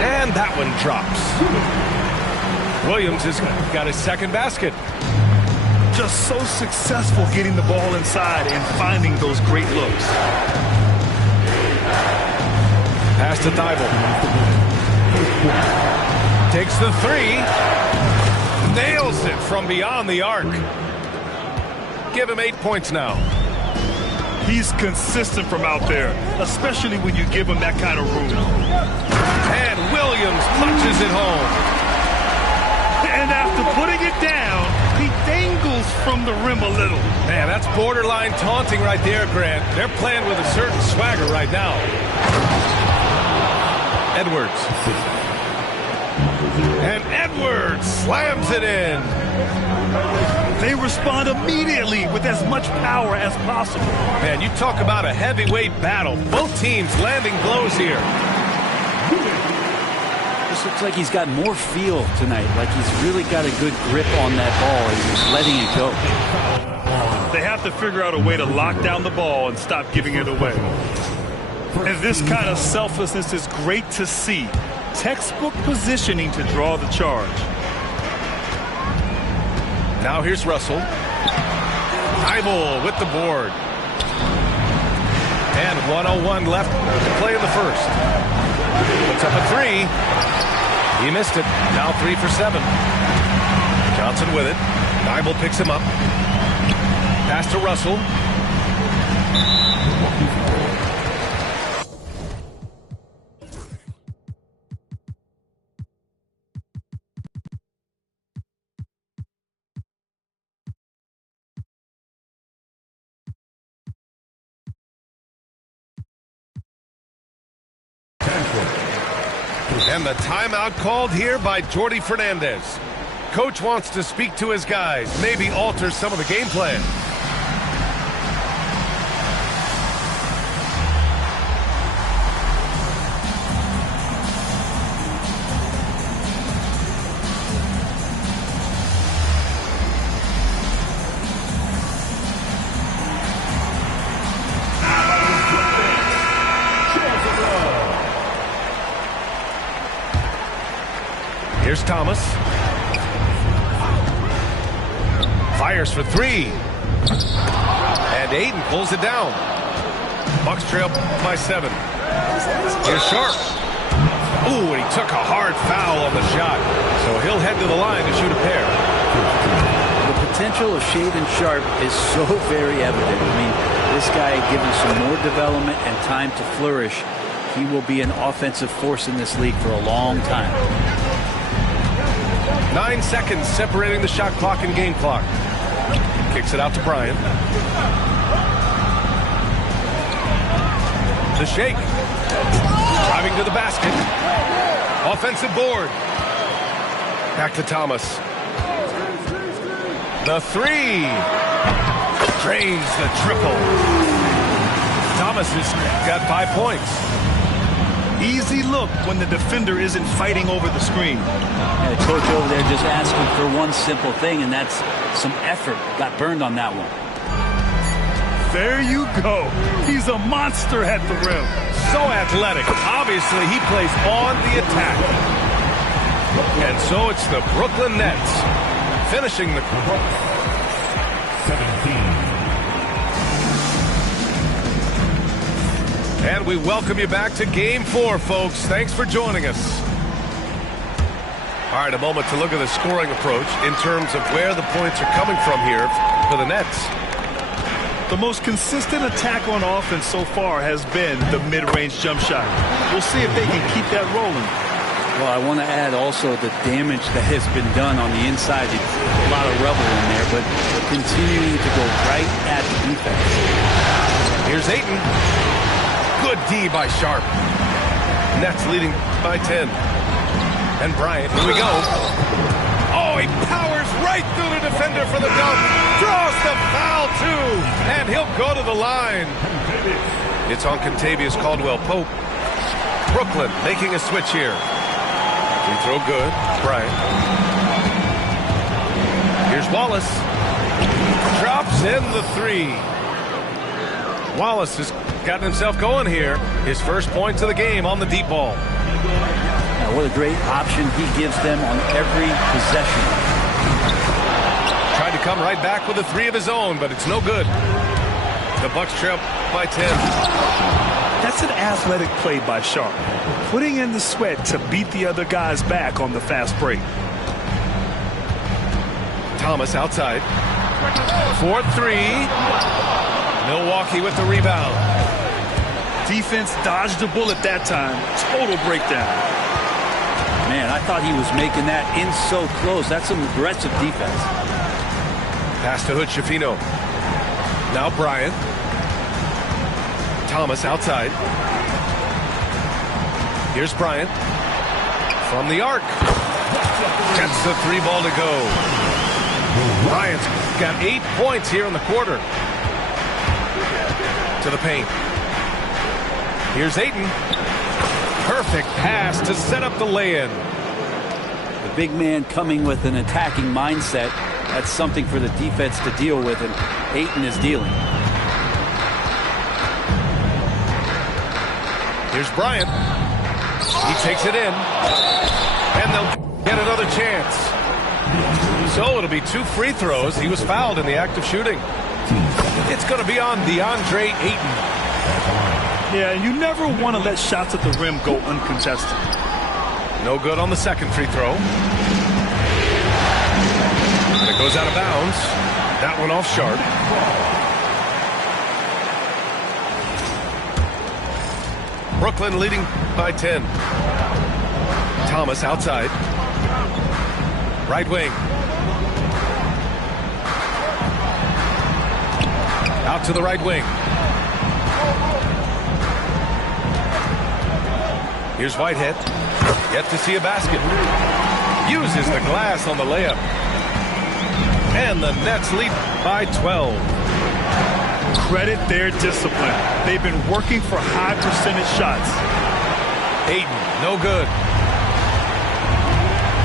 And that one drops. Williams has got his 2nd basket. Just so successful getting the ball inside and finding those great looks. Pass to Thibault. Takes the 3. Nails it from beyond the arc. Give him 8 points now. He's consistent from out there, especially when you give him that kind of room. And Williams punches it home. And after putting it down, he dangles from the rim a little. Man, that's borderline taunting right there, Grant. They're playing with a certain swagger right now. Edwards. And Edwards slams it in. They respond immediately with as much power as possible. Man, you talk about a heavyweight battle. Both teams landing blows here. This looks like he's got more feel tonight, like he's really got a good grip on that ball and he's letting it go. They have to figure out a way to lock down the ball and stop giving it away. And this kind of selflessness is great to see. Textbook positioning to draw the charge. Now here's Russell. Thibault with the board. And 1:01 left to play in the first. Puts up a 3. He missed it. Now 3 for 7. Johnson with it. Thibault picks him up. Pass to Russell. And the timeout called here by Jordi Fernandez. Coach wants to speak to his guys, maybe alter some of the game plan. Here's Thomas. Fires for 3. And Ayton pulls it down. Bucks trail by 7. Here's Sharp. Ooh, and he took a hard foul on the shot. So he'll head to the line to shoot a pair. The potential of Shaedon Sharpe is so very evident. I mean, this guy, given some more development and time to flourish, he will be an offensive force in this league for a long time. 9 seconds separating the shot clock and game clock. Kicks it out to Bryant. The shake. Driving to the basket. Offensive board. Back to Thomas. The 3. Drains the triple. Thomas has got 5 points. Easy look when the defender isn't fighting over the screen. Yeah, the coach over there just asking for one simple thing, and that's some effort. Got burned on that one. There you go. He's a monster at the rim. So athletic. Obviously, he plays on the attack. And so it's the Brooklyn Nets finishing the 17. And we welcome you back to Game 4, folks. Thanks for joining us. All right, a moment to look at the scoring approach in terms of where the points are coming from here for the Nets. The most consistent attack on offense so far has been the mid-range jump shot. We'll see if they can keep that rolling. Well, I want to add also the damage that has been done on the inside. It's a lot of rubble in there, but they're continuing to go right at the defense. Here's Ayton. Good D by Sharp. Nets leading by 10. And Bryant, here we go. Oh, he powers right through the defender for the dunk. Draws the foul, too. And he'll go to the line. It's on Kentavious Caldwell-Pope. Brooklyn making a switch here. Free throw good. Bryant. Here's Wallace. Drops in the three. Wallace has gotten himself going here. His first points of the game on the deep ball. What a great option he gives them on every possession. Tried to come right back with a three of his own, but it's no good. The Bucks trail by 10. That's an athletic play by Sharp, putting in the sweat to beat the other guys back on the fast break. Thomas outside. 4-3. Milwaukee with the rebound. Defense dodged the bullet that time. Total breakdown. Man, I thought he was making that in so close. That's some aggressive defense. Pass to Hood-Schifino. Now Bryant. Thomas outside. Here's Bryant. From the arc. Gets the three ball to go. Bryant's got 8 points here in the quarter. To the paint. Here's Ayton. Perfect pass to set up the lay-in. The big man coming with an attacking mindset. That's something for the defense to deal with, and Ayton is dealing. Here's Bryant. He takes it in. And they'll get another chance. So it'll be 2 free throws. He was fouled in the act of shooting. It's going to be on DeAndre Ayton. Yeah, you never want to let shots at the rim go uncontested. No good on the second free throw. And it goes out of bounds. That one off Sharp. Brooklyn leading by 10. Thomas outside. Right wing. Out to the right wing. Here's Whitehead. Yet to see a basket. Uses the glass on the layup. And the Nets lead by 12. Credit their discipline. They've been working for high percentage shots. Ayton, no good.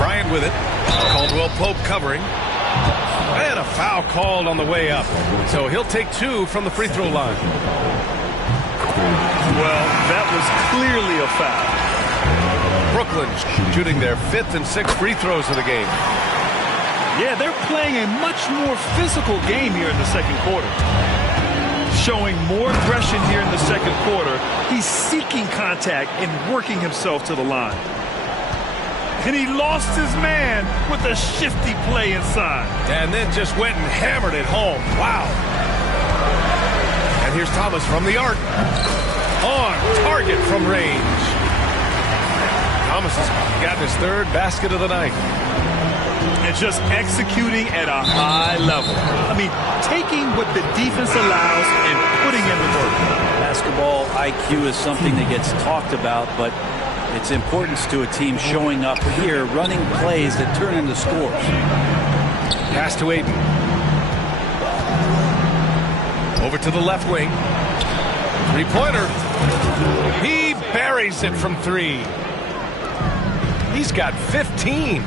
Bryant with it. Caldwell-Pope covering. And a foul called on the way up. So he'll take 2 from the free throw line. Well, that was clearly a foul. Brooklyn shooting their 5th and 6th free throws of the game. Yeah, they're playing a much more physical game here in the second quarter. Showing more aggression here in the second quarter. He's seeking contact and working himself to the line. And he lost his man with a shifty play inside. And then just went and hammered it home. Wow. And here's Thomas from the arc. On target from range. Thomas has gotten his 3rd basket of the night. And just executing at a high level. I mean, taking what the defense allows and putting in the work. Basketball IQ is something that gets talked about, but its importance to a team showing up here, running plays that turn into scores. Pass to Ayton. Over to the left wing. Three-pointer. He buries it from 3. He's got 15.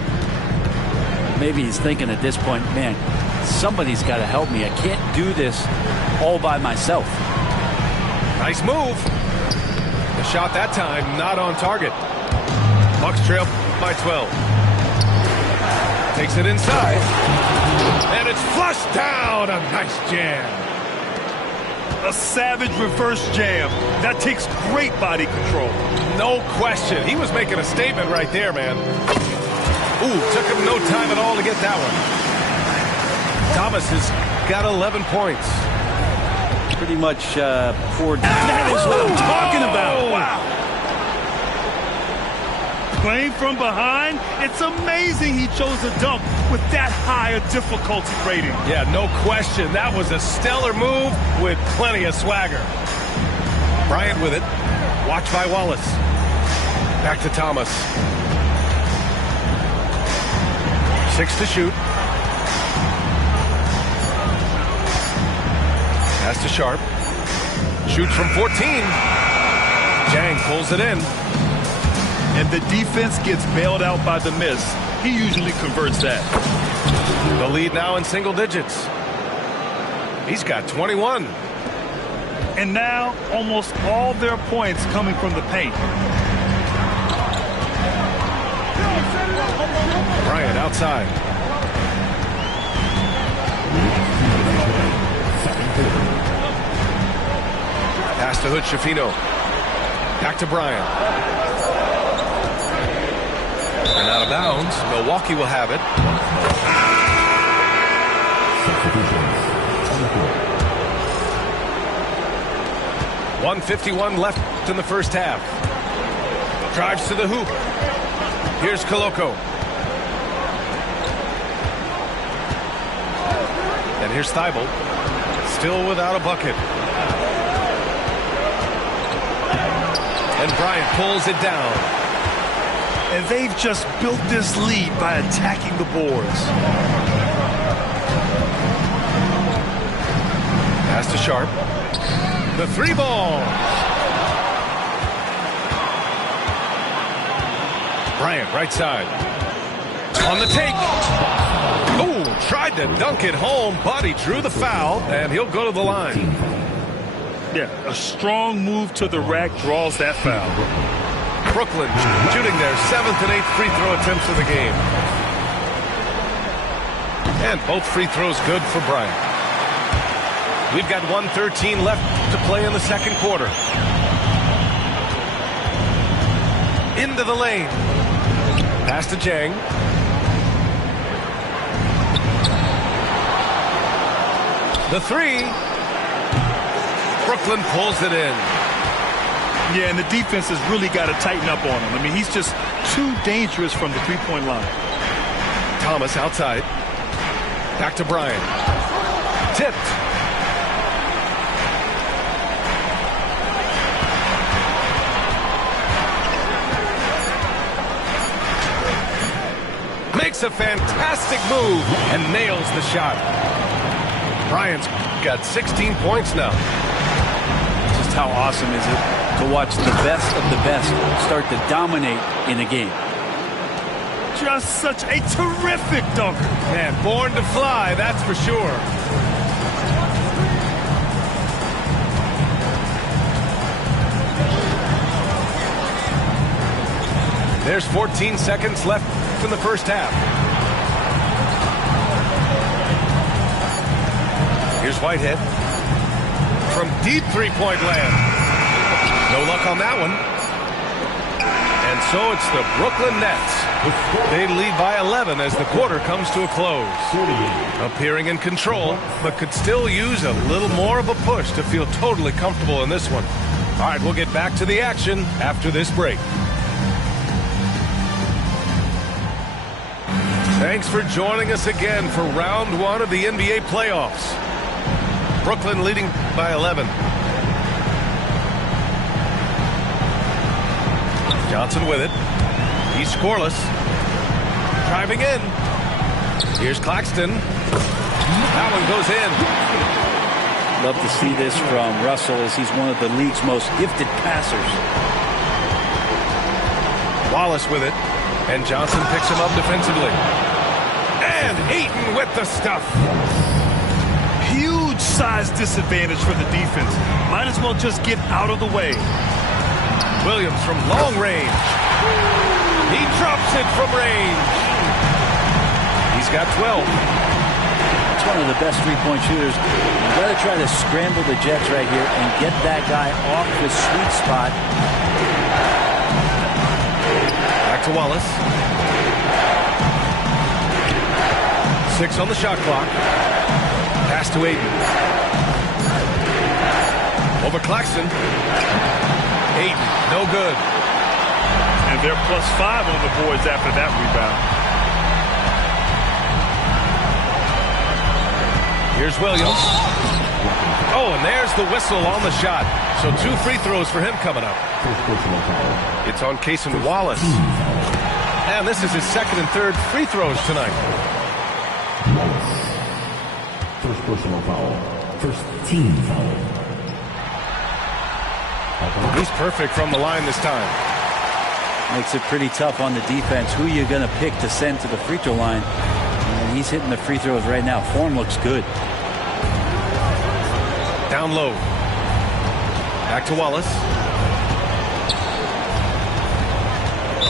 Maybe he's thinking at this point, man, somebody's got to help me. I can't do this all by myself. Nice move. The shot that time not on target. Bucks trail by 12. Takes it inside. And it's flushed down. A nice jam. A savage reverse jam. That takes great body control. No question. He was making a statement right there, man. Ooh, took him no time at all to get that one. Thomas has got 11 points. Pretty much poor. That is what I'm talking about. Wow. Playing from behind, it's amazing he chose a dunk with that high a difficulty rating. Yeah, no question. That was a stellar move with plenty of swagger. Bryant with it. Watched by Wallace. Back to Thomas. 6 to shoot. Pass to Sharp. Shoots from 14. Jang pulls it in. And the defense gets bailed out by the miss. He usually converts that. The lead now in single digits. He's got 21. And now almost all their points coming from the paint. Bryant outside. Pass to Hood-Schifino. Back to Bryant. And out of bounds. Milwaukee will have it. 1:51 left in the first half. Drives to the hoop. Here's Koloko. And here's Thibault. Still without a bucket. And Bryant pulls it down. And they've just built this lead by attacking the boards. Pass to Sharp. The 3 ball. Bryant right side. On the take. Oh, tried to dunk it home, but he drew the foul, and he'll go to the line. Yeah, a strong move to the rack draws that foul. Brooklyn shooting their 7th and 8th free throw attempts of the game. And both free throws good for Bryant. We've got 1:13 left to play in the second quarter. Into the lane. Pass to Jang. The 3. Brooklyn pulls it in. Yeah, and the defense has really got to tighten up on him. I mean, he's just too dangerous from the three-point line. Thomas outside. Back to Bryant. Tipped. Makes a fantastic move and nails the shot. Bryant's got 16 points now. Just how awesome is it to watch the best of the best start to dominate in a game. Just such a terrific dunker. Man, born to fly, that's for sure. There's 14 seconds left in the first half. Here's Whitehead. From deep three-point land. No luck on that one. And so it's the Brooklyn Nets. They lead by 11 as the quarter comes to a close. Appearing in control, but could still use a little more of a push to feel totally comfortable in this one. All right, we'll get back to the action after this break. Thanks for joining us again for round 1 of the NBA playoffs. Brooklyn leading by 11. Johnson with it. He's scoreless. Driving in. Here's Claxton. That one goes in. Love to see this from Russell as he's one of the league's most gifted passers. Wallace with it. And Johnson picks him up defensively. And Ayton with the stuff. Huge size disadvantage for the defense. Might as well just get out of the way. Williams from long range. He drops it from range. He's got 12. It's one of the best three-point shooters. You've got to try to scramble the Jets right here and get that guy off the sweet spot. Back to Wallace. 6 on the shot clock. Pass to Ayton. Over Claxton. Ayton, no good. And they're +5 on the boards after that rebound. Here's Williams. Oh, and there's the whistle on the shot. So 2 free throws for him coming up. It's on Cason Wallace. And this is his second and third free throws tonight. First personal foul. First team foul. He's perfect from the line this time. Makes it pretty tough on the defense. Who are you going to pick to send to the free throw line? And he's hitting the free throws right now. Form looks good. Down low. Back to Wallace.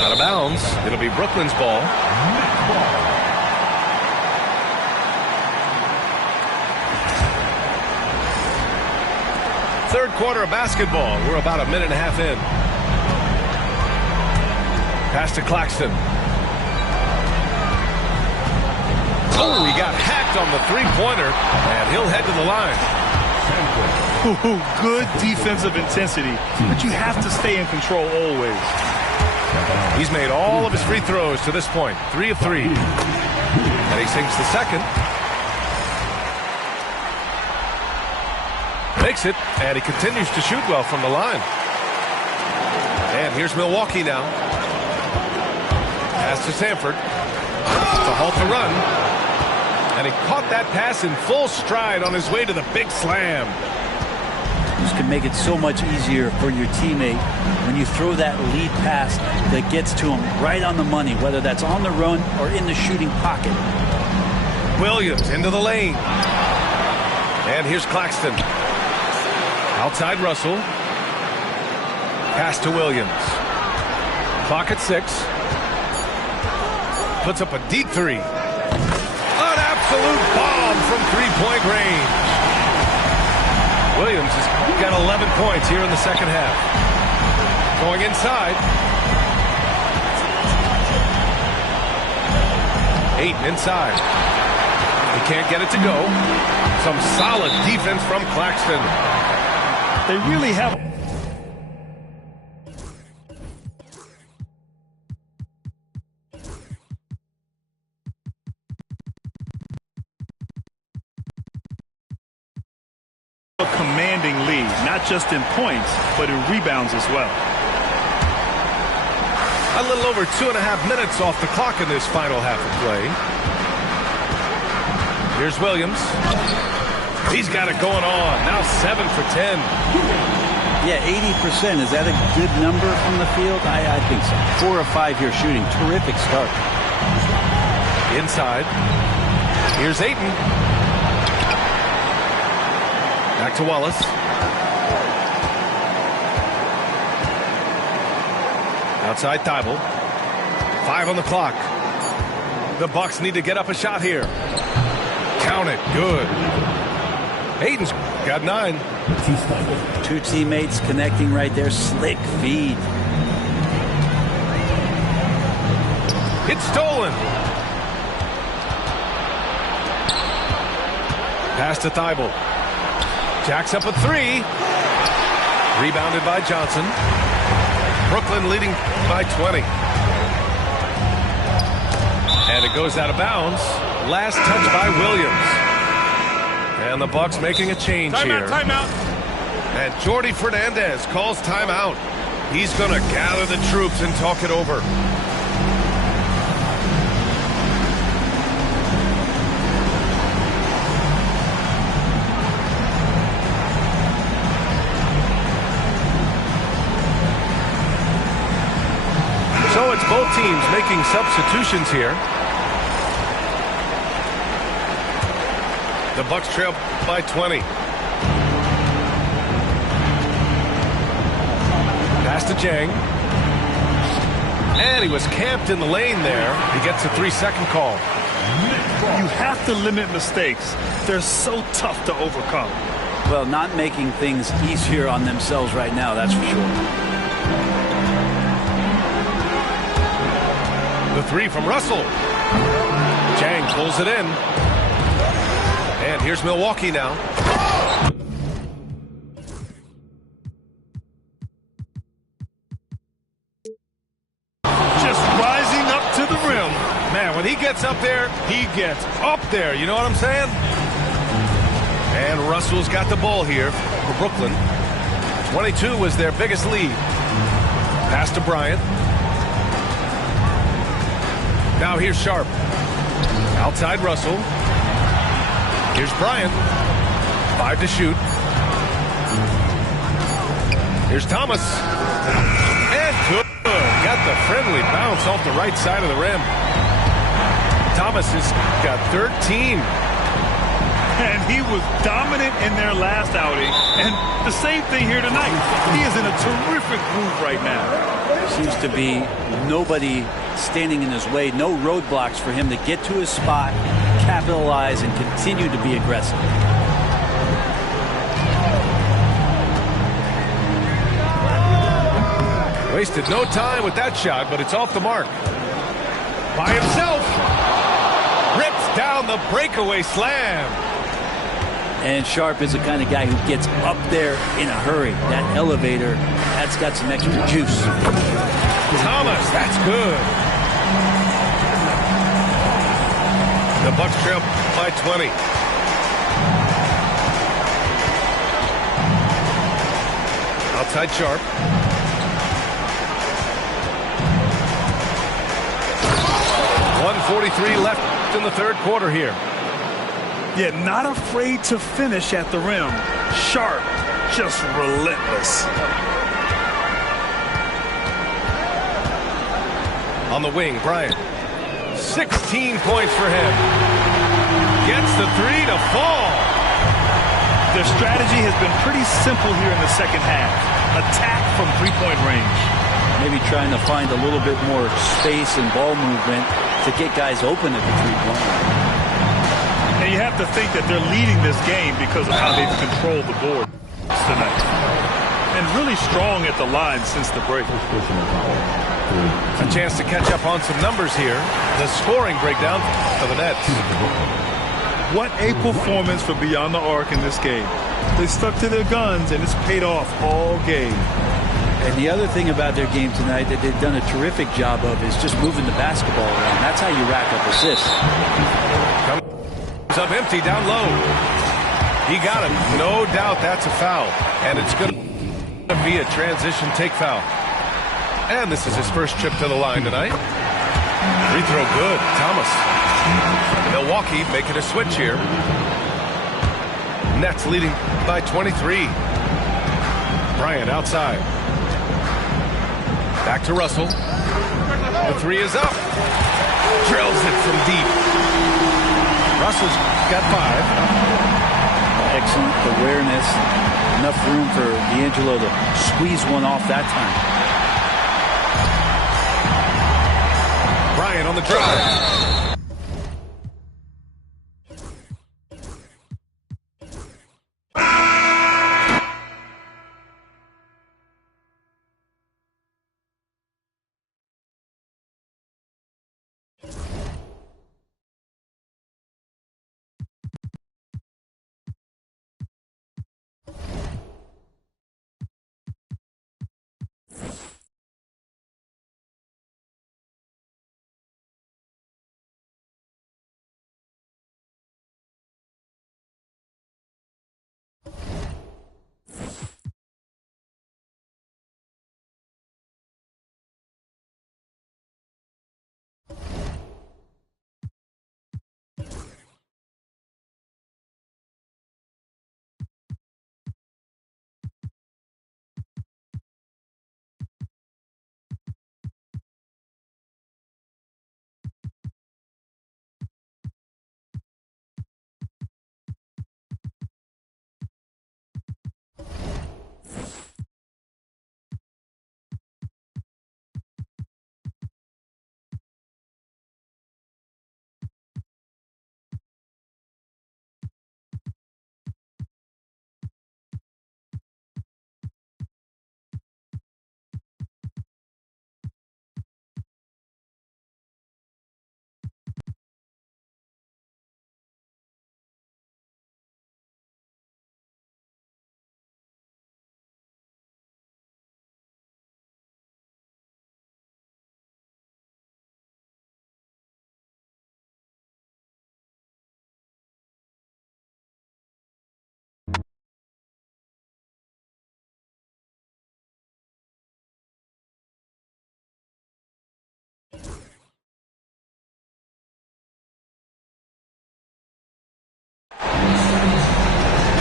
Out of bounds. It'll be Brooklyn's ball. Third quarter of basketball. We're about a minute and a half in. Pass to Claxton. Oh, he got hacked on the three-pointer, and he'll head to the line. Good defensive intensity, but you have to stay in control always. He's made all of his free throws to this point. 3 of 3. And he sinks the second. Makes it, and he continues to shoot well from the line. And here's Milwaukee now. Pass to Samford to halt the run. And he caught that pass in full stride on his way to the big slam. This can make it so much easier for your teammate when you throw that lead pass that gets to him right on the money, whether that's on the run or in the shooting pocket. Williams into the lane. And here's Claxton. Outside Russell. Pass to Williams. Clock at 6. Puts up a deep 3. An absolute bomb from three-point range. Williams has got 11 points here in the second half. Going inside. Ayton inside. He can't get it to go. Some solid defense from Claxton. They really have. A commanding lead, not just in points, but in rebounds as well. A little over 2.5 minutes off the clock in this final half of play. Here's Williams. He's got it going on. Now 7 for 10. Yeah, 80%. Is that a good number from the field? I think so. 4 of 5 here shooting. Terrific start. Inside. Here's Ayton. Back to Wallace. Outside Thibault. 5 on the clock. The Bucks need to get up a shot here. Count it. Good. Ayton's got 9. 2 teammates connecting right there. Slick feed. It's stolen. Pass to Thibault. Jacks up a 3. Rebounded by Johnson. Brooklyn leading by 20. And it goes out of bounds. Last touch by Williams. And the Bucks making a change here. Timeout. And Jordi Fernandez calls timeout. He's going to gather the troops and talk it over. So it's both teams making substitutions here. The Bucks trail by 20. Pass to Jang. And he was camped in the lane there. He gets a 3-second call. You have to limit mistakes. They're so tough to overcome. Well, not making things easier on themselves right now, that's for sure. The 3 from Russell. Jang pulls it in. And here's Milwaukee now. Just rising up to the rim. Man, when he gets up there, he gets up there. You know what I'm saying? And Russell's got the ball here for Brooklyn. 22 was their biggest lead. Pass to Bryant. Now here's Sharp. Outside Russell. Here's Bryant. 5 to shoot. Here's Thomas. And good. Got the friendly bounce off the right side of the rim. Thomas has got 13. And he was dominant in their last outing. And the same thing here tonight. He is in a terrific groove right now. Seems to be nobody standing in his way. No roadblocks for him to get to his spot, capitalize, and continue to be aggressive. Wasted no time with that shot, but it's off the mark. By himself. Rips down the breakaway slam. And Sharp is the kind of guy who gets up there in a hurry. That elevator, that's got some extra juice. Thomas, that's good. The Bucks trail by 20. Outside Sharp. .143 left in the third quarter here. Yet not afraid to finish at the rim. Sharp, just relentless. On the wing, Bryant. 16 points for him. Gets the 3 to fall. Their strategy has been pretty simple here in the second half. Attack from three-point range. Maybe trying to find a little bit more space and ball movement to get guys open at the three-point line. And you have to think that they're leading this game because of how they've controlled the board tonight. And really strong at the line since the break. A chance to catch up on some numbers here. The scoring breakdown for the Nets. What a performance for Beyond the Arc in this game. They stuck to their guns, and it's paid off all game. And the other thing about their game tonight that they've done a terrific job of is just moving the basketball around. That's how you rack up assists. Comes up empty down low. He got him. No doubt that's a foul. And it's going to be a transition take foul. And this is his first trip to the line tonight. Free throw good. Thomas. Milwaukee making a switch here. Nets leading by 23. Bryant outside. Back to Russell. The 3 is up. Drills it from deep. Russell's got 5. Excellent awareness. Enough room for D'Angelo to squeeze one off that time. Bryant on the drive.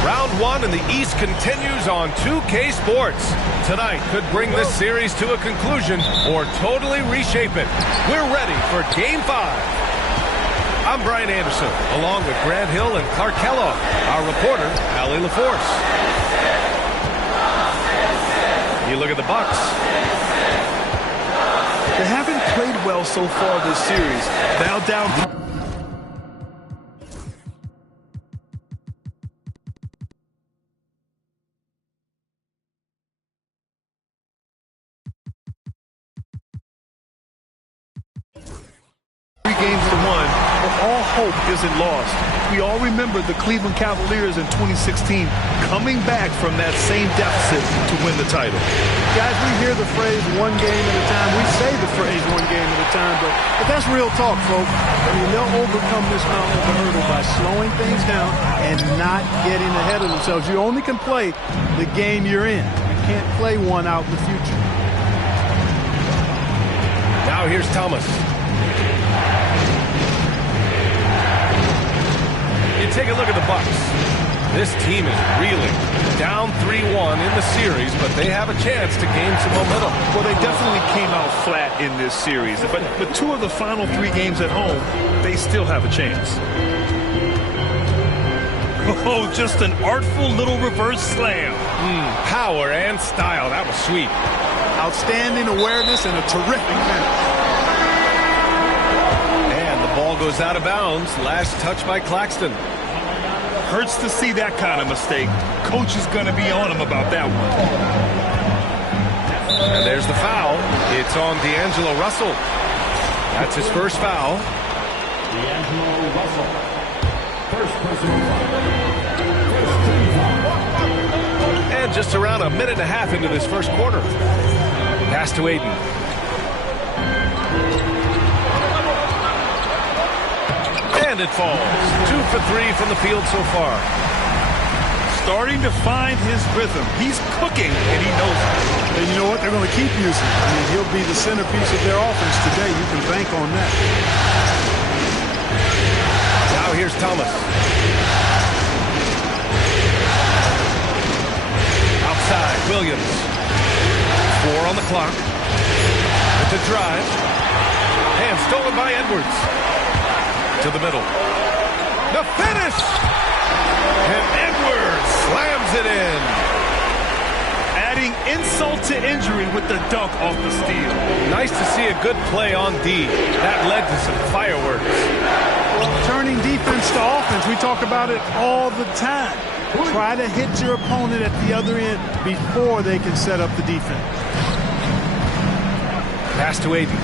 Round one in the East continues on 2K Sports. Tonight could bring this series to a conclusion or totally reshape it. We're ready for Game 5. I'm Brian Anderson, along with Grant Hill and Clark Kellogg. Our reporter, Allie LaForce. You look at the Bucks. They haven't played well so far this series. Now down. Games to 1, but all hope isn't lost. We all remember the Cleveland Cavaliers in 2016 coming back from that same deficit to win the title. Guys, we hear the phrase one game at a time. We say the phrase one game at a time, but that's real talk, folks. I mean, they'll overcome this mountain of a hurdle by slowing things down and not getting ahead of themselves. You only can play the game you're in. You can't play one out in the future. Now here's Thomas. You take a look at the Bucks. This team is reeling. Down 3-1 in the series, but they have a chance to gain some momentum. Well, they definitely came out flat in this series, but 2 of the final 3 games at home, they still have a chance. Oh, just an artful little reverse slam. Power and style. That was sweet. Outstanding awareness and a terrific finish. And the ball goes out of bounds. Last touch by Claxton. Hurts to see that kind of mistake. Coach is going to be on him about that one. And there's the foul. It's on D'Angelo Russell. That's his first foul. D'Angelo Russell. First personal foul. And just around a minute and a half into this first quarter. Pass to Ayton. And it falls. 2 for 3 from the field so far. Starting to find his rhythm. He's cooking, and he knows it. And you know what? They're going to keep using him. I mean, he'll be the centerpiece of their offense today. You can bank on that. Now here's Thomas. Outside, Williams. 4 on the clock. With the drive. And stolen by Edwards. To the middle. The finish! And Edwards slams it in. Adding insult to injury with the dunk off the steal. Nice to see a good play on D. That led to some fireworks. Turning defense to offense. We talk about it all the time. Try to hit your opponent at the other end before they can set up the defense. Pass to Ayton.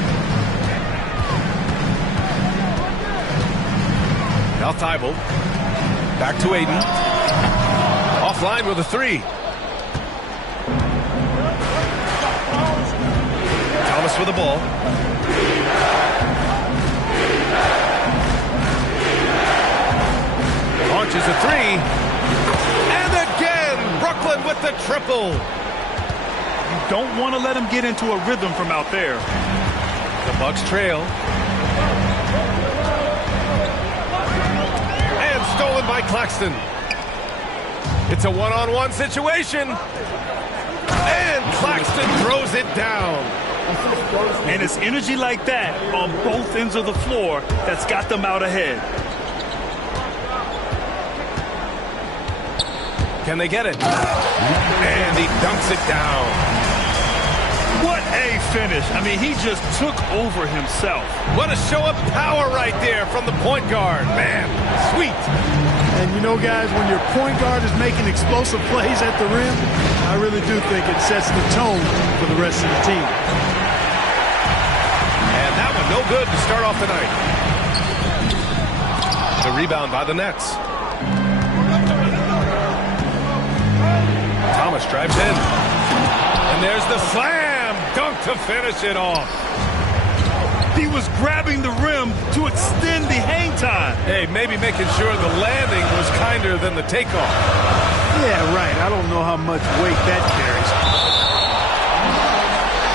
Now Thibault. Back to Ayton. Offline with a 3. Thomas with the ball. Launches a 3. And again, Brooklyn with the triple. You don't want to let him get into a rhythm from out there. The Bucks trail. Stolen by Claxton. It's a one-on-one situation. And Claxton throws it down. And it's energy like that on both ends of the floor that's got them out ahead. Can they get it? And he dunks it down. What a finish. I mean, he just took over himself. What a show of power right there from the point guard. Man, sweet. And you know, guys, when your point guard is making explosive plays at the rim, I really do think it sets the tone for the rest of the team. And that one no good to start off the night. The rebound by the Nets. Thomas drives in. And there's the slam. Dunk to finish it off. He was grabbing the rim to extend the hang time. Hey, maybe making sure the landing was kinder than the takeoff. Yeah, right. I don't know how much weight that carries.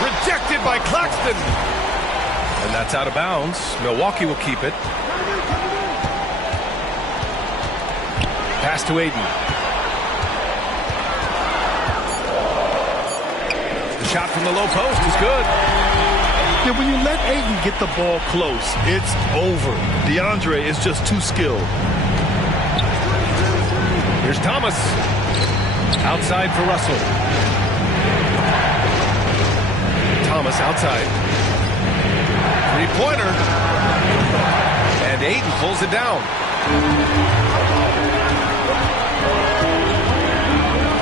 Rejected by Claxton. And that's out of bounds. Milwaukee will keep it. Pass to Ayton. shot from the low post is good. Yeah, when you let Ayton get the ball close, it's over. DeAndre is just too skilled. Here's Thomas. Outside for Russell. Thomas outside. Three-pointer. And Ayton pulls it down.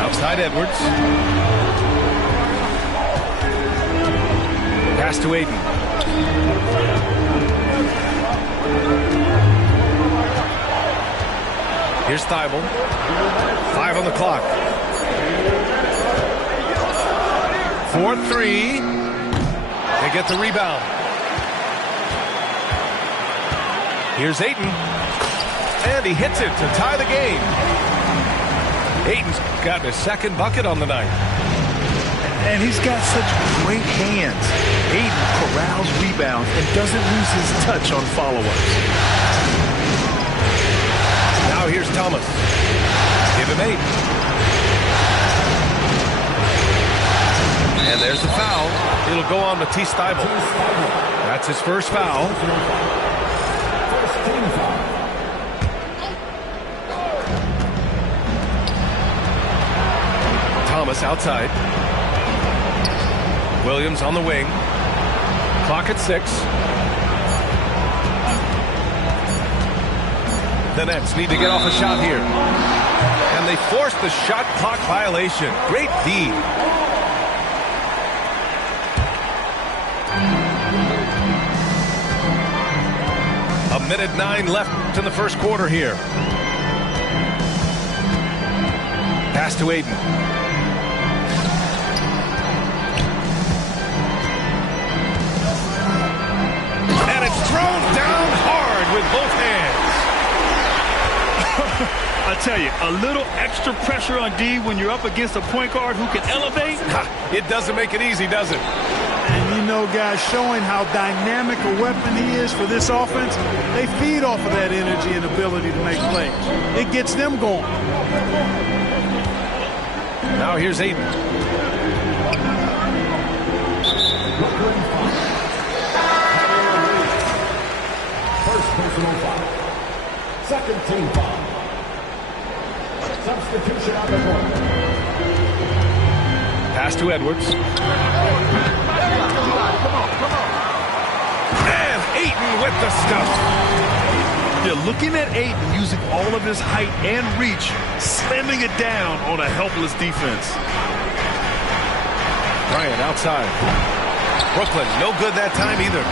Outside Edwards. Pass to Ayton. Here's Thibault. 5 on the clock. 4-3. They get the rebound. Here's Ayton. And he hits it to tie the game. Ayton's gotten his second bucket on the night. And he's got such great hands. Ayton corrals rebounds and doesn't lose his touch on follow-ups. Now here's Thomas. Give him 8. And there's the foul. It'll go on Matisse Thybulle. That's his first foul. Thomas outside. Williams on the wing. Clock at 6. The Nets need to get off a shot here. And they force the shot clock violation. Great D. A minute 9 left in the first quarter here. Pass to Ayton. And it's thrown down hard with both hands. I tell you, a little extra pressure on D when you're up against a point guard who can elevate. It doesn't make it easy, does it? And you know, guys, showing how dynamic a weapon he is for this offense, they feed off of that energy and ability to make plays. It gets them going. Now here's Ayton. First personal foul. Second team foul. Substitution on the court. Pass to Edwards. And Ayton with the stuff. You're looking at Ayton using all of his height and reach, slamming it down on a helpless defense. Bryant outside. Brooklyn, no good that time either.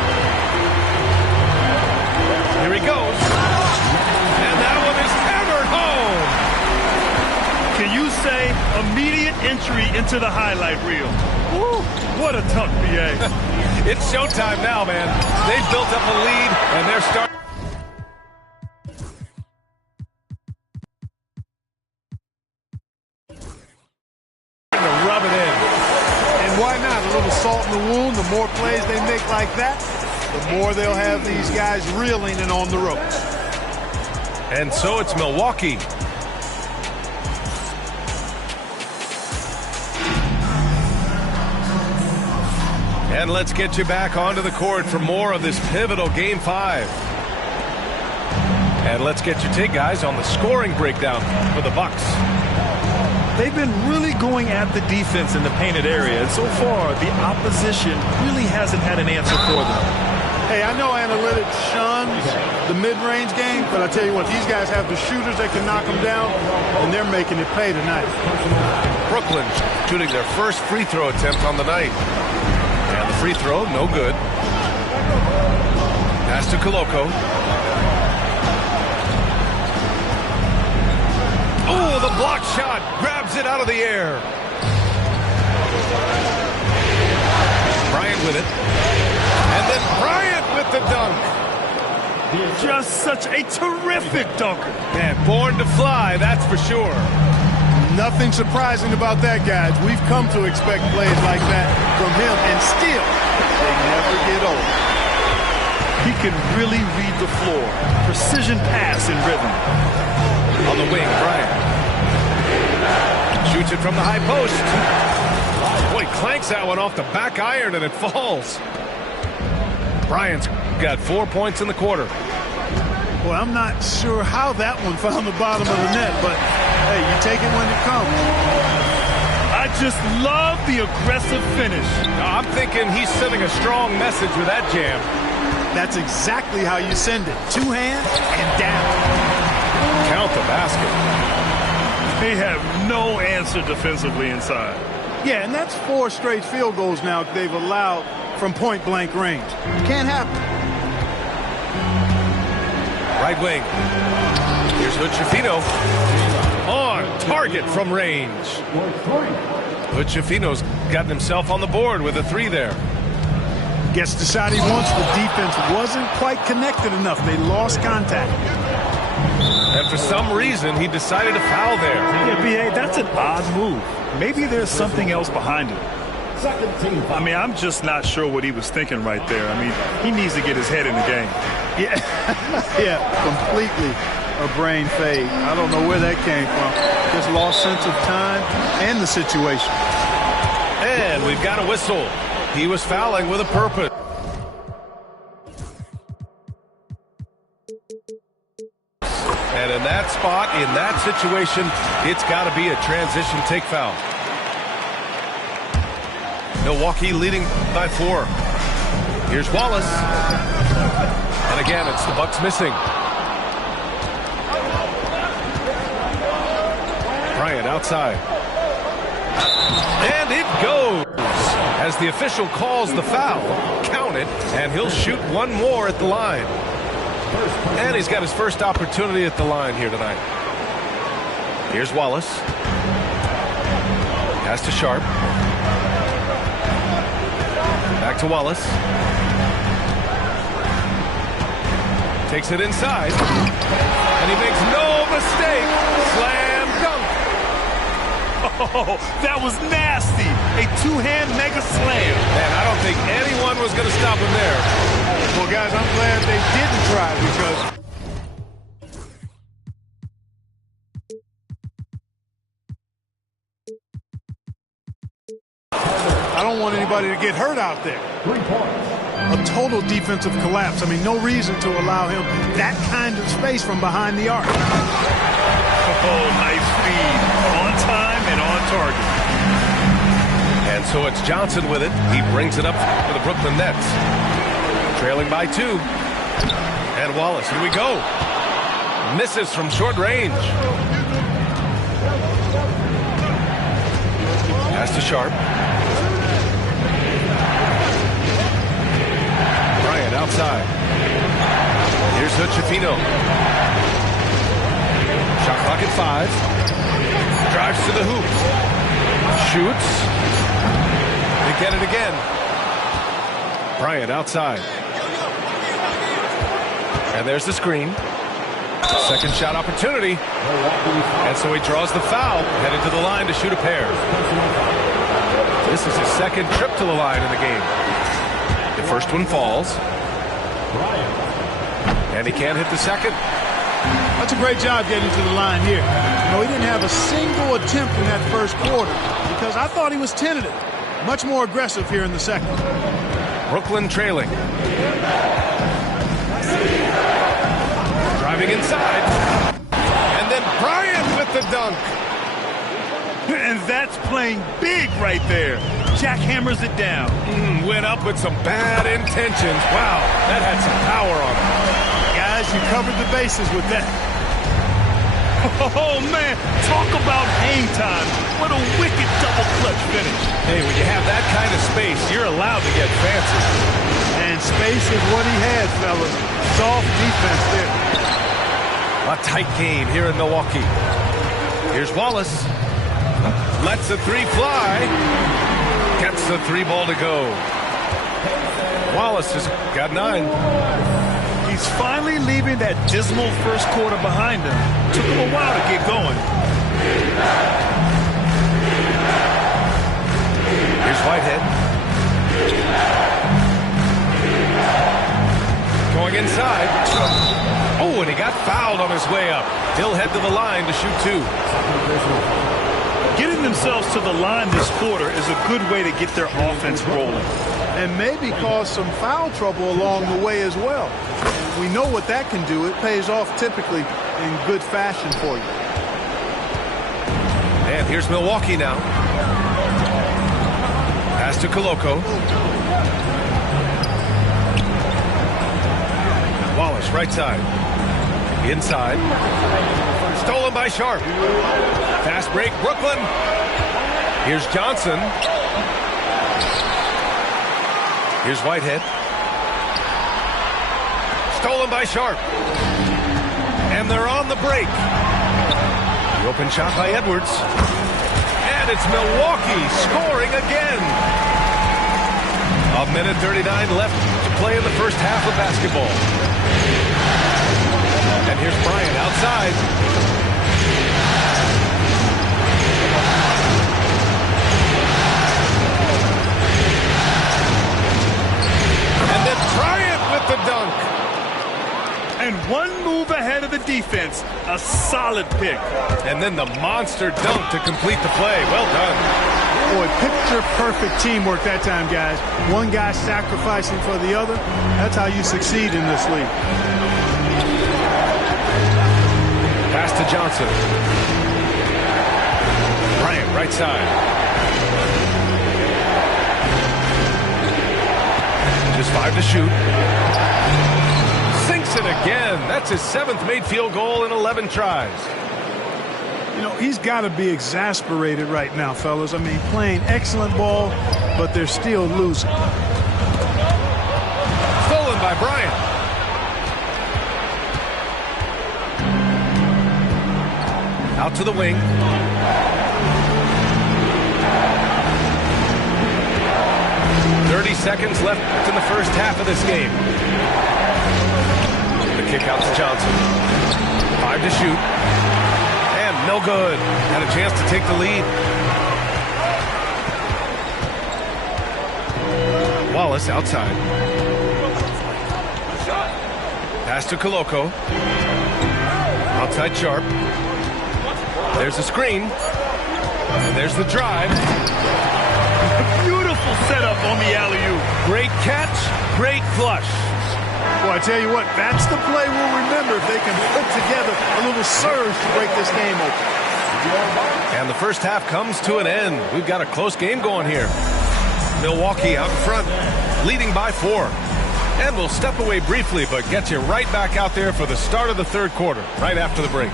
Here he goes. And that one is hammered home. Can you say immediate entry into the highlight reel? Woo, what a tough PA. It's showtime now, man. They've built up a lead, and they're starting. Salt in the wound. The more plays they make like that, the more they'll have these guys reeling and on the ropes. And so it's Milwaukee. And let's get you back onto the court for more of this pivotal Game 5. And let's get your take, guys, on the scoring breakdown for the Bucks. They've been really going at the defense in the painted area, and so far the opposition really hasn't had an answer for them. Hey, I know analytics shuns the mid-range game, but I tell you what, these guys have the shooters that can knock them down, and they're making it pay tonight. Brooklyn shooting their first free throw attempt on the night. And the free throw, no good. Pass to Koloko. Oh, the block shot grabs it out of the air. Bryant with it. And then Bryant with the dunk. Just such a terrific dunker. Man, born to fly, that's for sure. Nothing surprising about that, guys. We've come to expect plays like that from him, and still, they never get old. He can really read the floor. Precision pass in rhythm. On the wing, Bryant. Shoots it from the high post. Boy, he clanks that one off the back iron and it falls. Bryant's got 4 points in the quarter. Well, I'm not sure how that one found the bottom of the net, but hey, you take it when it comes. I just love the aggressive finish. I'm thinking he's sending a strong message with that jam. That's exactly how you send it. 2 hands and down. Count the basket. They have no answer defensively inside. Yeah, and that's 4 straight field goals now they've allowed from point-blank range. Can't happen. Right wing. Here's Hood-Schifino. On target from range. Hood-Schifino's gotten himself on the board with a 3 there. Gets the shot he wants. The defense wasn't quite connected enough. They lost contact. And for some reason, he decided to foul there. Yeah, B.A., that's an odd move. Maybe there's something else behind it. I mean, I'm just not sure what he was thinking right there. I mean, he needs to get his head in the game. Yeah, yeah, completely a brain fade. I don't know where that came from. Just lost sense of time and the situation. And we've got a whistle. He was fouling with a purpose. And in that spot, in that situation, it's got to be a transition take foul. Milwaukee leading by 4. Here's Wallace. And again, it's the Bucks missing. Bryant outside. And it goes. As the official calls the foul, count it, and he'll shoot one more at the line. And he's got his first opportunity at the line here tonight. Here's Wallace. Pass to Sharp. Back to Wallace. Takes it inside. And he makes no mistake. Slam dunk. Oh, that was nasty. A 2-hand mega slam. Man, I don't think anyone was going to stop him there. Well, guys, I'm glad they didn't try because I don't want anybody to get hurt out there. 3 points. A total defensive collapse. I mean, no reason to allow him that kind of space from behind the arc. Oh, nice feed. On time and on target. And so it's Johnson with it. He brings it up for the Brooklyn Nets. Trailing by 2. And Wallace, here we go. Misses from short range. Pass to Sharp. Bryant outside. Here's Hood-Schifino. Shot clock at 5. Drives to the hoop. Shoots. They get it again. Bryant outside. And there's the screen. Second shot opportunity. And so he draws the foul, headed to the line to shoot a pair. This is his second trip to the line in the game. The first one falls. And he can't hit the second. That's a great job getting to the line here. You know, he didn't have a single attempt in that first quarter because I thought he was tentative. Much more aggressive here in the second. Brooklyn trailing. Driving inside. And then Bryant with the dunk. And that's playing big right there. Jackhammers it down. Went up with some bad intentions. Wow, that had some power on him. Guys, you covered the bases with that. Oh, man, talk about hang time. What a wicked double clutch finish. Hey, when you have that kind of space, you're allowed to get fancy. And space is what he had, fellas. Soft defense there. A tight game here in Milwaukee. Here's Wallace. Lets the 3 fly. Gets the 3 ball to go. Wallace has got 9. He's finally leaving that dismal first quarter behind him. Took him a while to get going. Here's Whitehead. Going inside. Oh, and he got fouled on his way up. He'll head to the line to shoot 2. Getting themselves to the line this quarter is a good way to get their offense rolling. And maybe cause some foul trouble along the way as well. We know what that can do. It pays off typically in good fashion for you. And here's Milwaukee now. Pass to Koloko. Wallace, right side. Inside. Stolen by Sharp. Fast break, Brooklyn. Here's Johnson. Here's Whitehead. Stolen by Sharp. And they're on the break. The open shot by Edwards. And it's Milwaukee scoring again. 1:39 left to play in the first half of basketball. And here's Bryant outside. And then Bryant with the dunk. And one move ahead of the defense. A solid pick. And then the monster dunk to complete the play. Well done. Boy, picture-perfect teamwork that time, guys. One guy sacrificing for the other. That's how you succeed in this league. Pass to Johnson. Bryant, right side. Just 5 to shoot. Sinks it again. That's his 7th made field goal in 11 tries. You know, he's got to be exasperated right now, fellas. I mean, playing excellent ball, but they're still losing. Stolen by Bryant. Out to the wing. Seconds left in the first half of this game. The kick out to Johnson. 5 to shoot. And no good. Had a chance to take the lead. Wallace outside. Pass to Koloko. Outside Sharp. There's the screen. And there's the drive. Beautiful setup on the alley-oop. Great catch, great flush. Well, I tell you what, that's the play we'll remember if they can put together a little surge to break this game open. And the first half comes to an end. We've got a close game going here. Milwaukee out in front, leading by 4. And we'll step away briefly, but get you right back out there for the start of the third quarter, right after the break.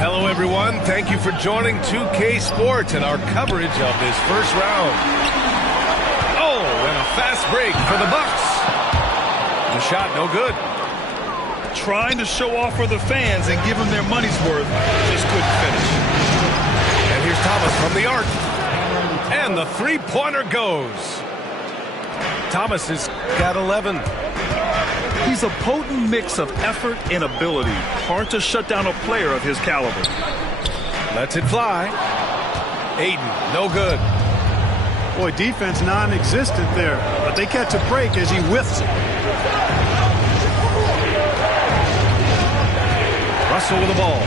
Hello, everyone. Thank you for joining 2K Sports and our coverage of this first round. Oh, and a fast break for the Bucks. The shot no good. Trying to show off for the fans and give them their money's worth. Just couldn't finish. And here's Thomas from the arc. And the three-pointer goes. Thomas has got 11. He's a potent mix of effort and ability. Hard to shut down a player of his caliber. Lets it fly. Ayton, no good. Boy, defense non-existent there, but they catch a break as he whiffs it. Russell with the ball.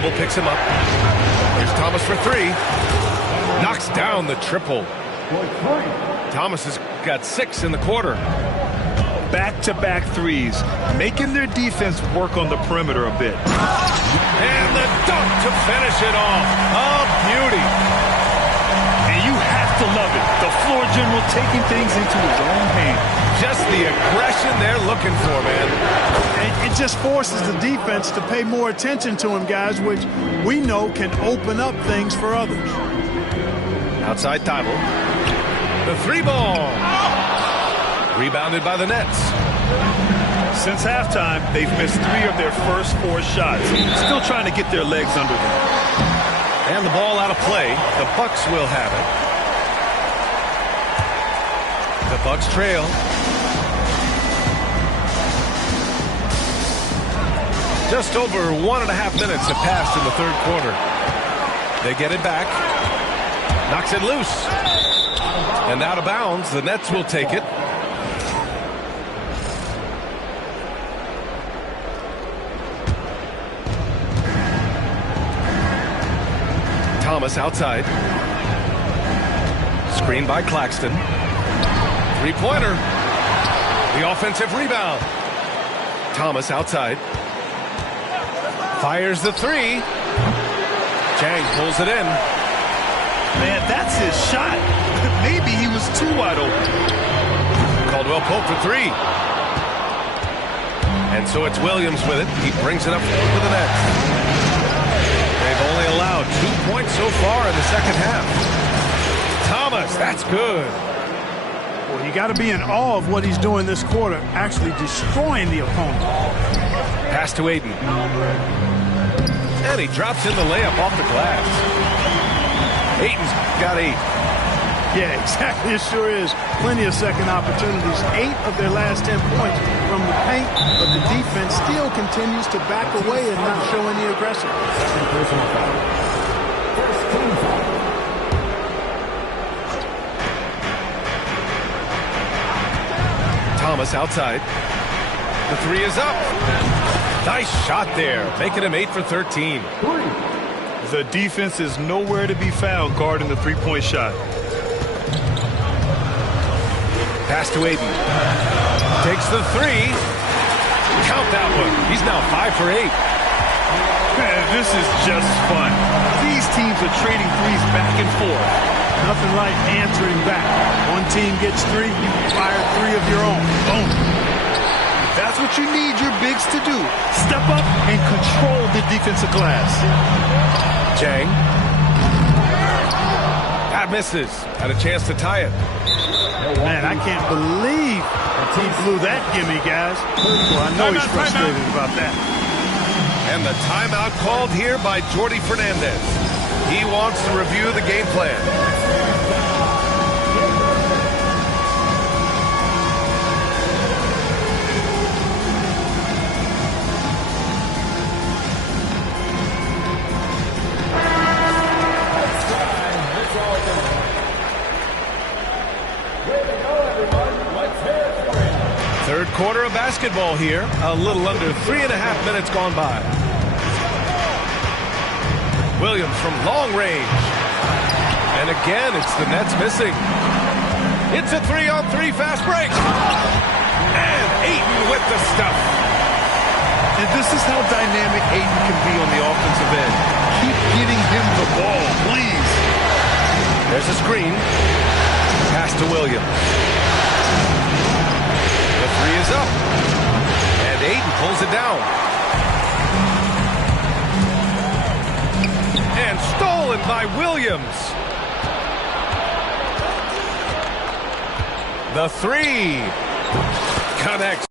Dibble picks him up. Here's Thomas for 3. Knocks down the triple. Thomas has got 6 in the quarter. Back-to-back threes, making their defense work on the perimeter a bit. And the dunk to finish it off. A beauty. And you have to love it. The floor general taking things into his own hands. Just the aggression they're looking for, man. And it just forces the defense to pay more attention to him, guys, which we know can open up things for others. Outside Thibault. The 3-ball. Rebounded by the Nets. Since halftime, they've missed 3 of their first 4 shots. Still trying to get their legs under them. And the ball out of play. The Bucks will have it. The Bucks trail. Just over 1.5 minutes have passed in the third quarter. They get it back. Knocks it loose. And out of bounds. The Nets will take it. Thomas outside. Screen by Claxton. Three-pointer. The offensive rebound. Thomas outside. Fires the three. Chang pulls it in. Man, that's his shot. Maybe he was too wide open. Caldwell Pope for three. And so it's Williams with it. He brings it up to the net. They've only allowed 2 points so far in the second half. Thomas, that's good. Well, you got to be in awe of what he's doing this quarter, actually destroying the opponent. Pass to Aiden. And he drops in the layup off the glass. Aiden's got 8. Yeah, exactly. It sure is. Plenty of second opportunities. 8 of their last 10 points from the paint, but the defense still continues to back away and not show any aggression. Thomas outside. The three is up. Nice shot there, making him 8 for 13. The defense is nowhere to be found guarding the three-point shot. Pass to Aiden. Takes the three. Count that one. He's now 5 for 8. Man, this is just fun. These teams are trading threes back and forth. Nothing like answering back. One team gets 3, you fire 3 of your own. Boom. That's what you need your bigs to do. Step up and control the defensive glass. Chang. That misses. Had a chance to tie it. Man, I can't believe he blew that gimme, guys. Well, I know he's frustrated about that. And the timeout called here by Jordi Fernandez. He wants to review the game plan. Third quarter of basketball here. A little under 3.5 minutes gone by. Williams from long range. And again, it's the Nets missing. It's a 3-on-3 fast break. And Ayton with the stuff. And this is how dynamic Ayton can be on the offensive end. Keep getting him the ball, please. There's a screen. Pass to Williams. The three is up. And Ayton pulls it down. And stolen by Williams. The three connects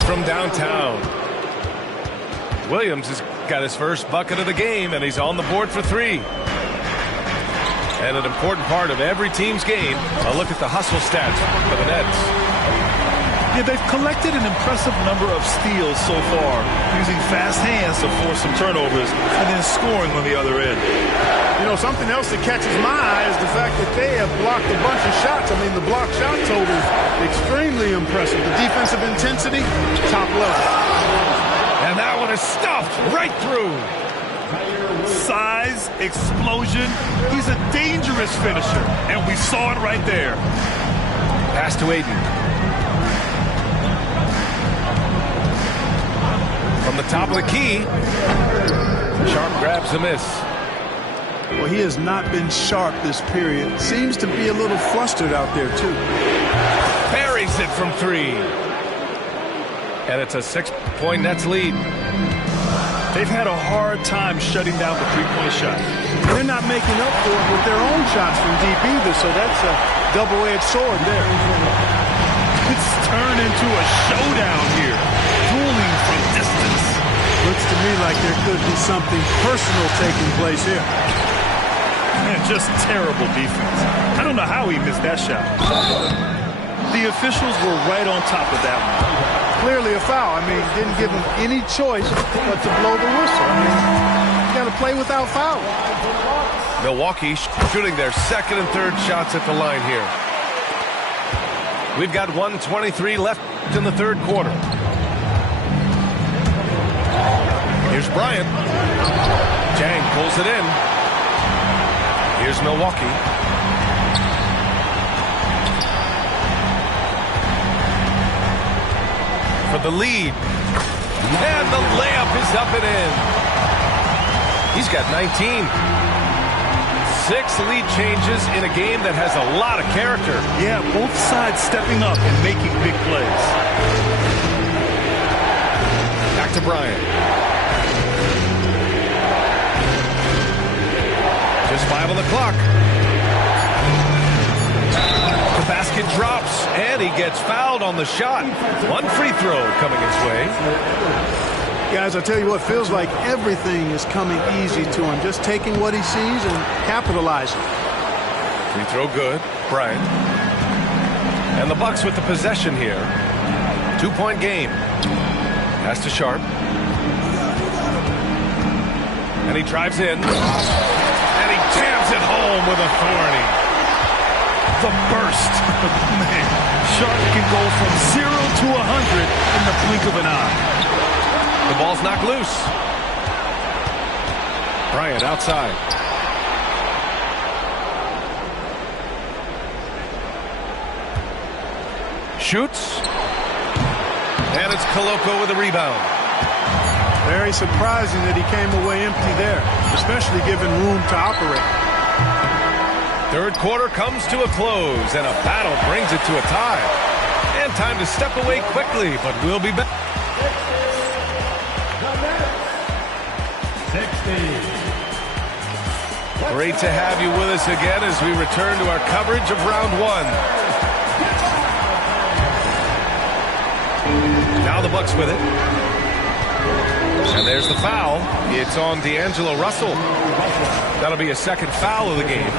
from downtown. Williams has got his first bucket of the game, and he's on the board for 3. And an important part of every team's game, a look at the hustle stats for the Nets. Yeah, they've collected an impressive number of steals so far, using fast hands to force some turnovers and then scoring on the other end. You know, something else that catches my eye is the fact that they have blocked a bunch of shots. I mean, the block shot total is extremely impressive. The defensive intensity, top level. And that one is stuffed right through. Size, explosion. He's a dangerous finisher, and we saw it right there. Pass to Ayton. From the top of the key, Sharp grabs a miss. Well, he has not been sharp this period. Seems to be a little flustered out there, too. Buries it from 3. And it's a 6-point Nets lead. They've had a hard time shutting down the three-point shot. They're not making up for it with their own shots from deep either, so that's a double-edged sword there. It's turned into a showdown here. Dueling from distance. Looks to me like there could be something personal taking place here. Man, just terrible defense. I don't know how he missed that shot. The officials were right on top of that one. Clearly a foul. I mean, didn't give him any choice but to blow the whistle. I mean, you got to play without fouling. Milwaukee shooting their second and third shots at the line here. We've got 1:23 left in the third quarter. Here's Bryant. Jang pulls it in. Here's Milwaukee. For the lead. And the layup is up and in. He's got 19. 6 lead changes in a game that has a lot of character. Yeah, both sides stepping up and making big plays. Back to Bryant. Just 5 on the clock. The basket drops, and he gets fouled on the shot. 1 free throw coming his way. Guys, I tell you what, feels like everything is coming easy to him. Just taking what he sees and capitalizing. Free throw good. Bryant. And the Bucks with the possession here. 2-point game. Pass to Sharp. And he drives in. And he jams it home with authority. The burst. Man, Sharp can go from 0 to 100 in the blink of an eye. The ball's knocked loose. Bryant outside. Shoots. And it's Koloko with a rebound. Very surprising that he came away empty there, especially given room to operate. Third quarter comes to a close, and a battle brings it to a tie. And time to step away quickly, but we'll be back. Great to have you with us again as we return to our coverage of round 1. Now the Bucks with it. And there's the foul. It's on D'Angelo Russell. That'll be a second foul of the game.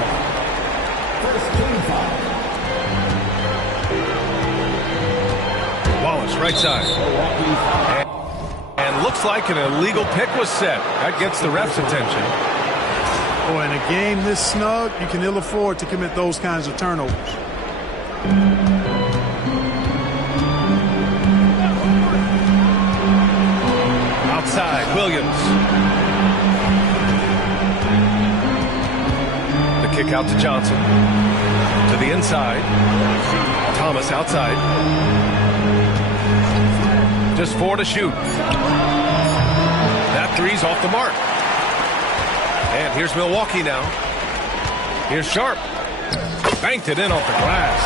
Wallace, right side. And looks like an illegal pick was set. That gets the ref's attention. Boy, in a game this snug, you can ill afford to commit those kinds of turnovers. Outside, Williams. The kick out to Johnson. To the inside. Thomas outside. Just 4 to shoot. That three's off the mark. And here's Milwaukee now. Here's Sharp. Banked it in off the glass.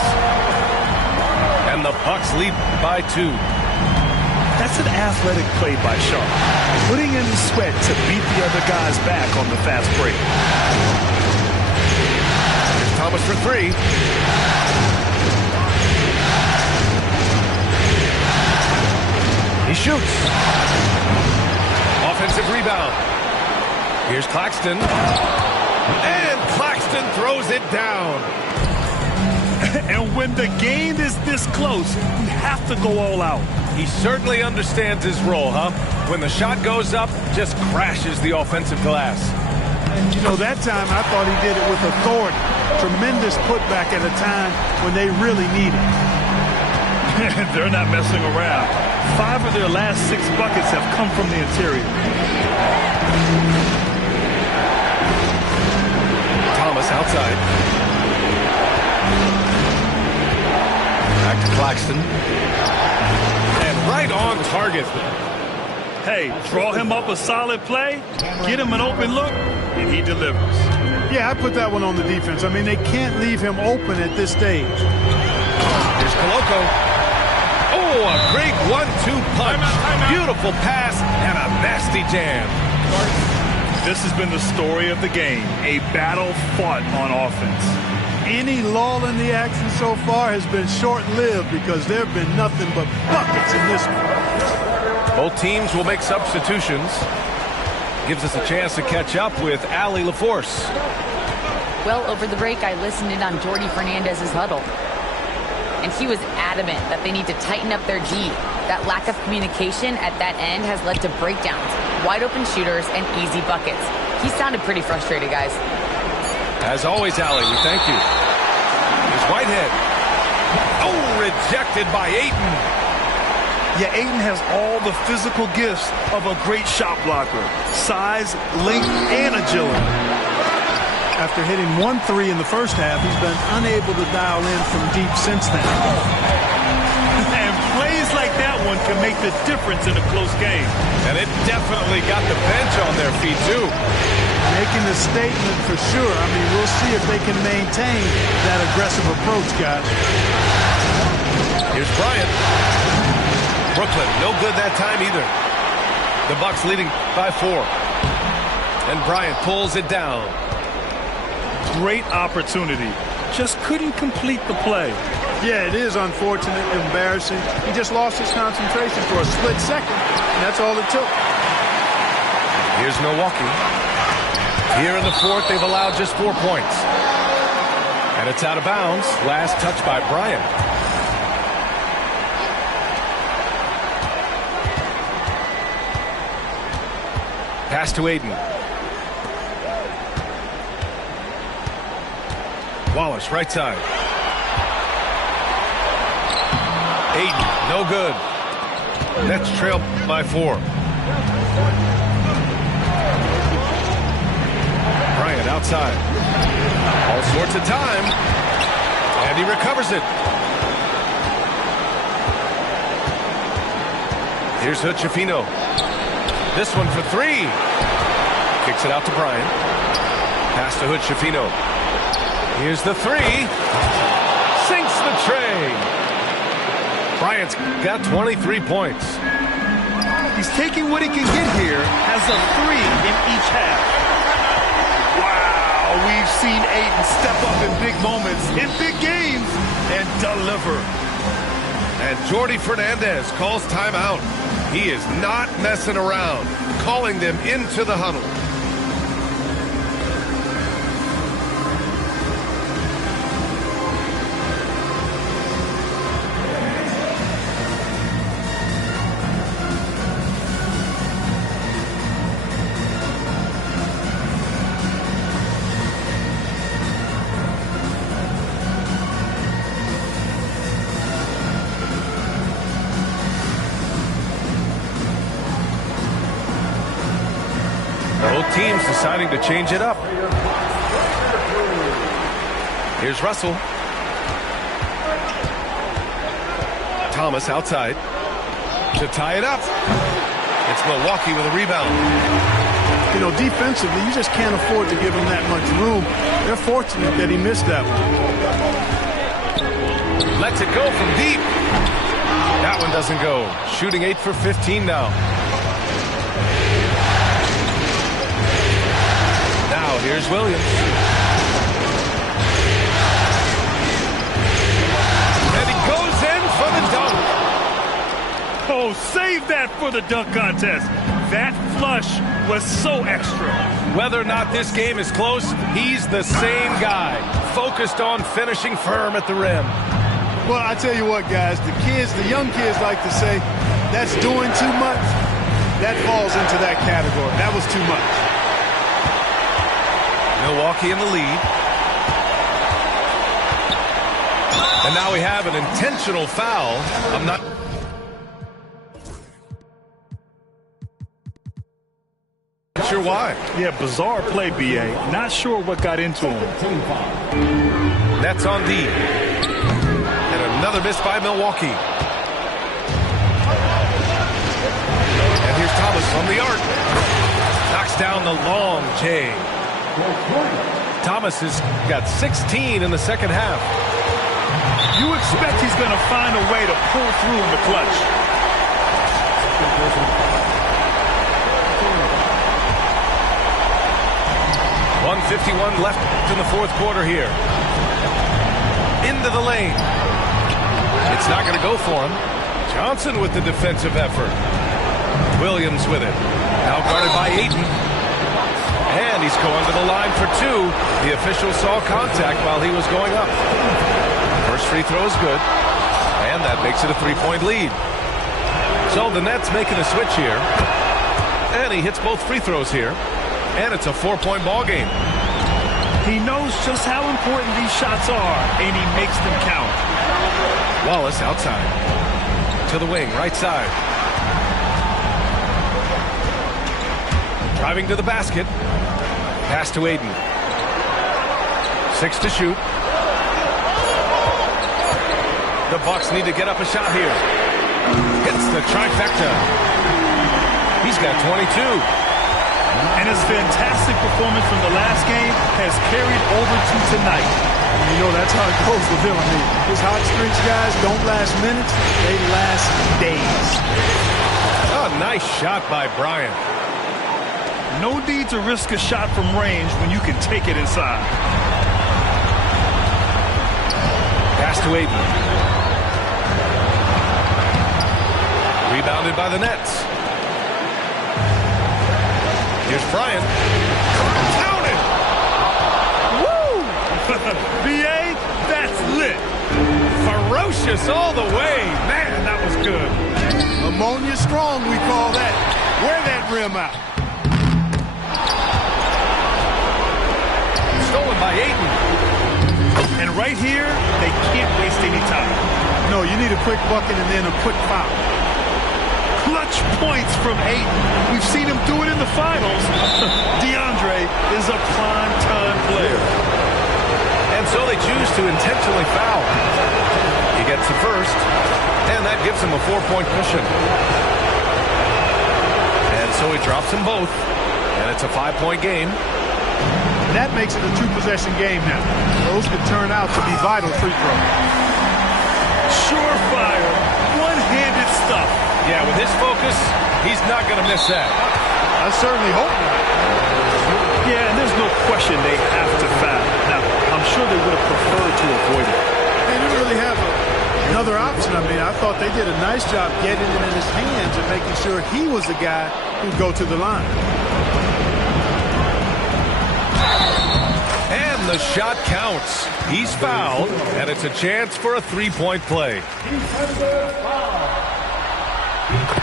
And the Bucks lead by 2. That's an athletic play by Sharp. Putting in the sweat to beat the other guys back on the fast break. Here's Thomas for 3. He shoots. Offensive rebound. Here's Claxton. And Claxton throws it down. And when the game is this close, you have to go all out. He certainly understands his role, huh? When the shot goes up, just crashes the offensive glass. And, you know, that time I thought he did it with authority. Tremendous putback at a time when they really need it. They're not messing around. 5 of their last 6 buckets have come from the interior. Thomas outside. Back to Claxton. And right on target. Hey, draw him up a solid play, get him an open look, and he delivers. Yeah, I put that one on the defense. I mean, they can't leave him open at this stage. Here's Koloko. Oh, a great 1-2 punch. Beautiful pass and a nasty jam. This has been the story of the game, a battle fought on offense. Any lull in the action so far has been short-lived because there have been nothing but buckets in this one. Both teams will make substitutions. Gives us a chance to catch up with Allie LaForce. Well, over the break, I listened in on Jordi Fernandez's huddle. And he was adamant that they need to tighten up their G. That lack of communication at that end has led to breakdowns, wide open shooters, and easy buckets. He sounded pretty frustrated, guys. As always, Allie, we thank you. Here's Whitehead. Oh, rejected by Ayton. Yeah, Ayton has all the physical gifts of a great shot blocker. Size, length, and agility. After hitting 1-3 in the first half, he's been unable to dial in from deep since then. And plays like that one can make the difference in a close game. And it definitely got the bench on their feet, too. Making a statement for sure. I mean, we'll see if they can maintain that aggressive approach, guys. Here's Bryant. Brooklyn, no good that time either. The Bucks leading by 4. And Bryant pulls it down. Great opportunity. Just couldn't complete the play. Yeah, it is unfortunate, embarrassing. He just lost his concentration for a split second, and that's all it took. Here's Milwaukee. Here in the fourth, they've allowed just 4 points. And it's out of bounds. Last touch by Bryant. Pass to Ayton. Wallace, right side. Ayton, no good. Nets trail by 4. Bryant outside. All sorts of time. And he recovers it. Here's Hood-Schifino. This one for 3. Kicks it out to Bryant. Pass to Hood-Schifino. Here's the 3. Sinks the tray. Bryant's got 23 points. He's taking what he can get here as a 3 in each half. Wow, we've seen Ayton step up in big moments, in big games, and deliver. And Jordi Fernandez calls timeout. He is not messing around, calling them into the huddle. Both teams deciding to change it up. Here's Russell. Thomas outside to tie it up. It's Milwaukee with a rebound. You know, defensively, you just can't afford to give him that much room. They're fortunate that he missed that one. Lets it go from deep. That one doesn't go. Shooting 8 for 15 now. Now here's Williams. And he goes in for the dunk. Oh, save that for the dunk contest. That flush was so extra. Whether or not this game is close, he's the same guy, focused on finishing firm at the rim. Well, I tell you what, guys, the young kids like to say, that's doing too much. That falls into that category. That was too much. Milwaukee in the lead. And now we have an intentional foul. I'm not sure why. Yeah, bizarre play, B.A. Not sure what got into him. Nets on D. And another miss by Milwaukee. And here's Thomas from the arc. Knocks down the long J. Thomas has got 16 in the second half. You expect he's going to find a way to pull through in the clutch. 1:51 left in the fourth quarter here. Into the lane. It's not going to go for him. Johnson with the defensive effort. Williams with it. Now guarded by Ayton. And he's going to the line for 2. The official saw contact while he was going up. First free throw is good. And that makes it a 3-point lead. So the Nets making a switch here. And he hits both free throws here. And it's a 4-point ball game. He knows just how important these shots are, and he makes them count. Wallace outside. To the wing, right side. Driving to the basket. Pass to Aiden. 6 to shoot. The Bucks need to get up a shot here. Hits the trifecta. He's got 22. And his fantastic performance from the last game has carried over to tonight. You know, that's how it goes with him. I mean, his hot streaks, guys, don't last minutes. They last days. Oh, nice shot by Bryant. No need to risk a shot from range when you can take it inside. Pass to Aiden. Rebounded by the Nets. Here's Bryant. Count it! Woo! BA, that's lit. Ferocious all the way. Man, that was good. Ammonia strong, we call that. Wear that rim out. Stolen by Aiden. And right here, they can't waste any time. No, you need a quick bucket and then a quick foul. Clutch points from Aiden. We've seen him do it in the finals. DeAndre is a prime-time player. And so they choose to intentionally foul. He gets the first, and that gives him a 4-point cushion. And so he drops them both, and it's a 5-point game. That makes it a 2-possession game now. Those could turn out to be vital free throws. Surefire, one-handed stuff. Yeah, with his focus, he's not going to miss that. I certainly hope not. Yeah, and there's no question they have to foul. Now, I'm sure they would have preferred to avoid it. They didn't really have another option. I mean, I thought they did a nice job getting it in his hands and making sure he was the guy who'd go to the line. And the shot counts. He's fouled, and it's a chance for a 3-point play.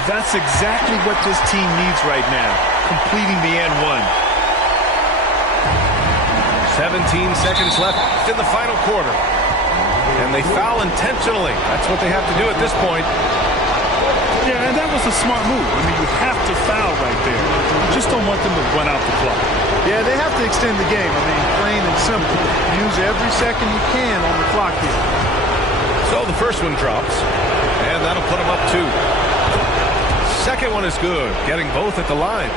That's exactly what this team needs right now, completing the and one. 17 seconds left in the final quarter. And they foul intentionally. That's what they have to do at this point. Yeah, and that was a smart move. I mean, you have to foul right there. You just don't want them to run out the clock. Yeah, they have to extend the game. I mean, plain and simple. Use every second you can on the clock here. So the first one drops, and that'll put them up 2. Second one is good, getting both at the line.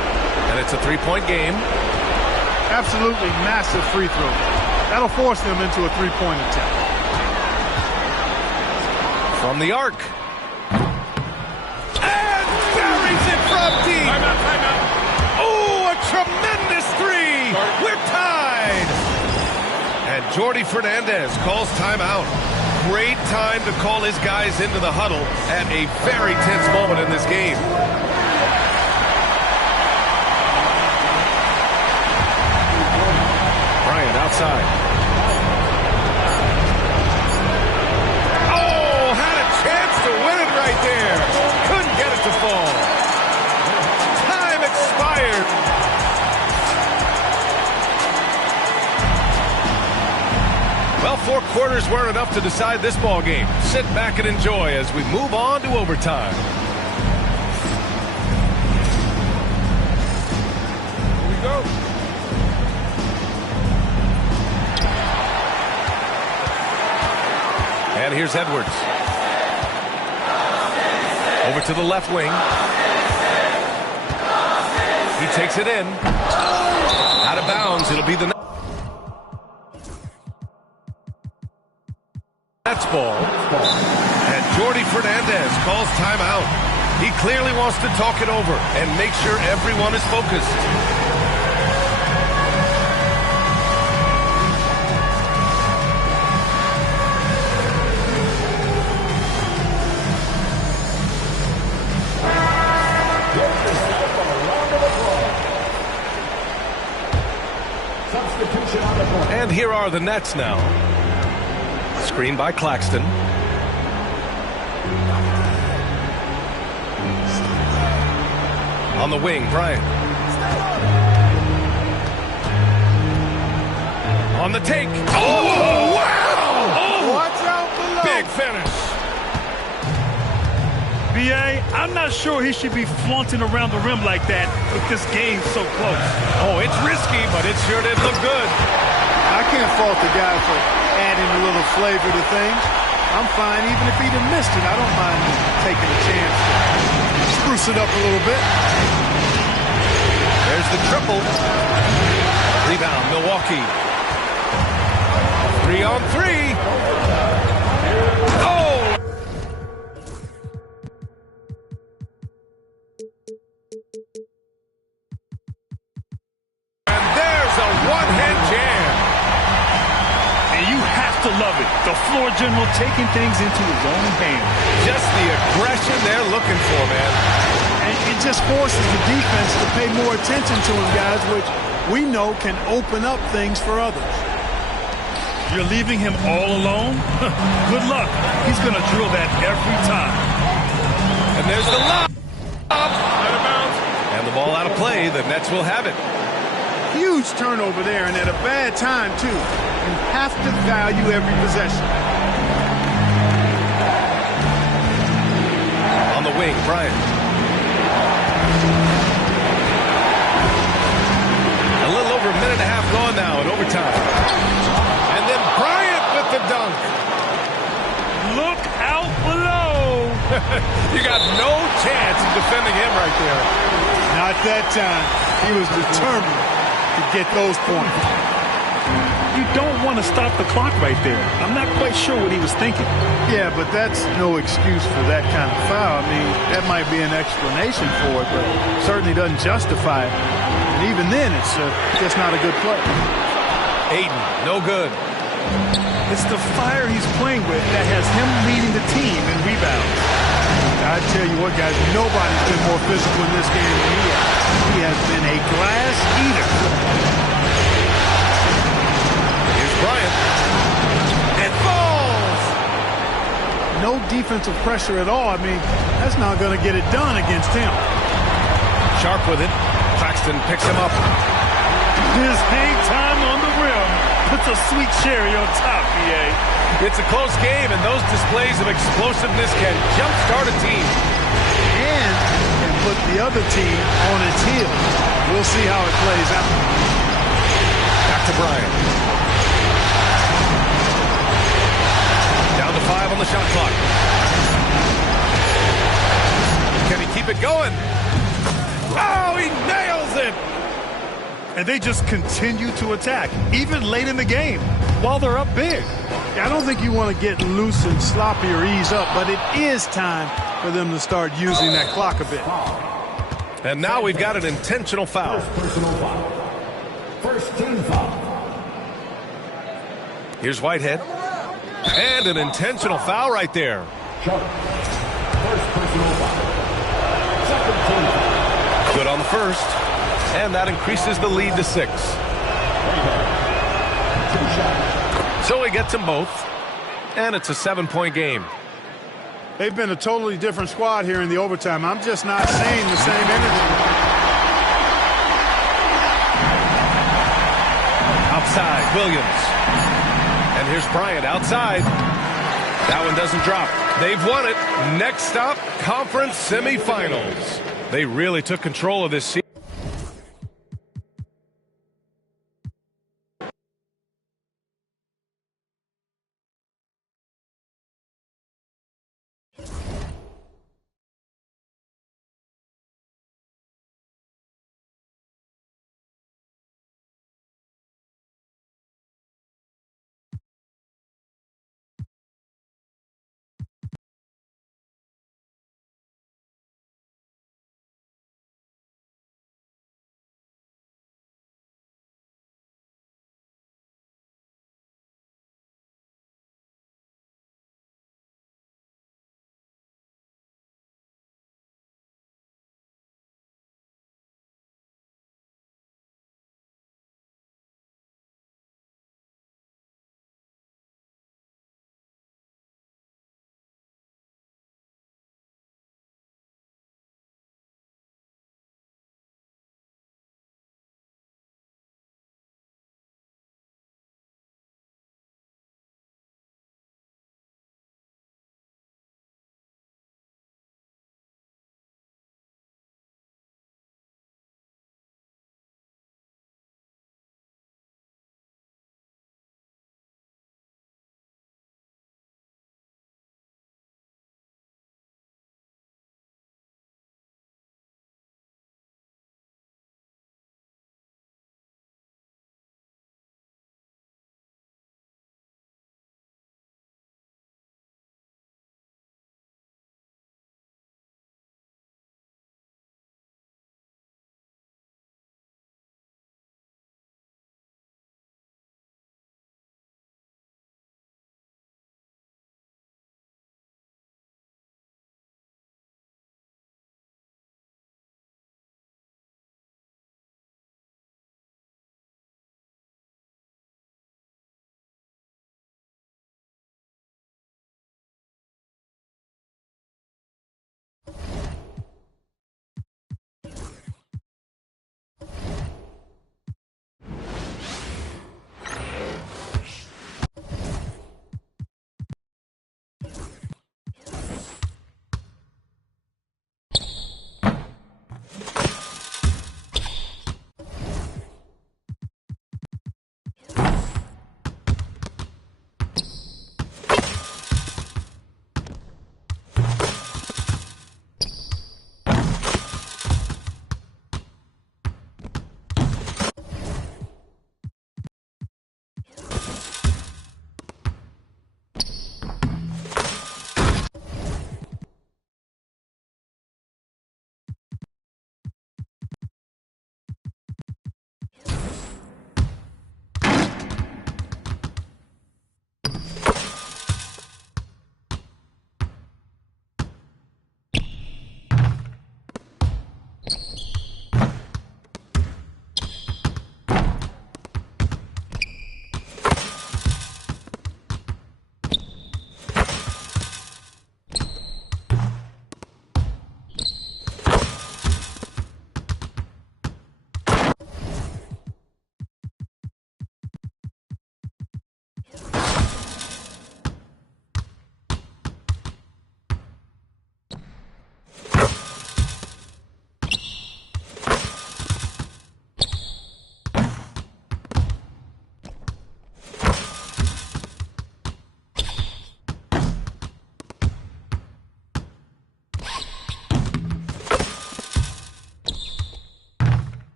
And it's a 3-point game. Absolutely massive free throw. That'll force them into a 3-point attempt. From the arc. And buries it from deep. Timeout. Oh, a tremendous 3. We're tied. And Jordi Fernandez calls timeout. Great time to call his guys into the huddle at a very tense moment in this game. Bryant outside. Oh, had a chance to win it right there. Couldn't get it to fall. Time expired. Well, 4 quarters weren't enough to decide this ball game. Sit back and enjoy as we move on to overtime. Here we go. And here's Edwards. Over to the left wing. He takes it in. Out of bounds. It'll be the Nets ball. And Jordi Fernandez calls timeout. He clearly wants to talk it over and make sure everyone is focused. And here are the Nets now. Screen by Claxton. On the wing, Bryant. On the take. Oh, wow! Oh, watch out below. Big finish. B.A., I'm not sure he should be flaunting around the rim like that with this game so close. Oh, it's risky, but it sure did look good. I can't fault the guy for adding a little flavor to things. I'm fine even if he'd have missed it. I don't mind taking a chance to spruce it up a little bit. There's the triple. Rebound, Milwaukee. 3-on-3. Oh! And there's a one-hand jam. And you have to love it. The floor general taking things into his own hands. Just the aggression they're looking for, man. And it just forces the defense to pay more attention to him, guys, which we know can open up things for others. You're leaving him all alone? Good luck. He's going to drill that every time. And there's the lob. Out of bounds. And the ball out of play. The Nets will have it. Huge turnover there, and at a bad time, too. You have to value every possession. On the wing, Bryant. A little over a minute and a half gone now in overtime. And then Bryant with the dunk. Look out below. You got no chance of defending him right there. Not that time. He was determined to get those points. You don't want to stop the clock right there. I'm not quite sure what he was thinking. Yeah, but that's no excuse for that kind of foul. I mean, that might be an explanation for it, but certainly doesn't justify it. And even then, it's just not a good play. Ayton, no good. It's the fire he's playing with that has him leading the team in rebounds. I tell you what, guys, nobody's been more physical in this game than he has. He has been a glass eater. Here's Bryant. It falls! No defensive pressure at all. I mean, that's not going to get it done against him. Sharp with it. Claxton picks him up. His hang time on the rim puts a sweet cherry on top, B.A. It's a close game, and those displays of explosiveness can jumpstart a team. And can put the other team on its heels. We'll see how it plays out. Back to Bryant. Down to 5 on the shot clock. Can he keep it going? Oh, he nails it! And they just continue to attack, even late in the game, while they're up big. I don't think you want to get loose and sloppy or ease up, but it is time for them to start using that clock a bit. And now we've got an intentional foul. First personal foul. First team foul. Here's Whitehead. And an intentional foul right there. Sharp. First personal foul. Second team foul. Good on the first. And that increases the lead to 6. So he gets them both. And it's a 7-point game. They've been a totally different squad here in the overtime. I'm just not seeing the same energy. Outside, Williams. And here's Bryant outside. That one doesn't drop. They've won it. Next stop, conference semifinals. They really took control of this series.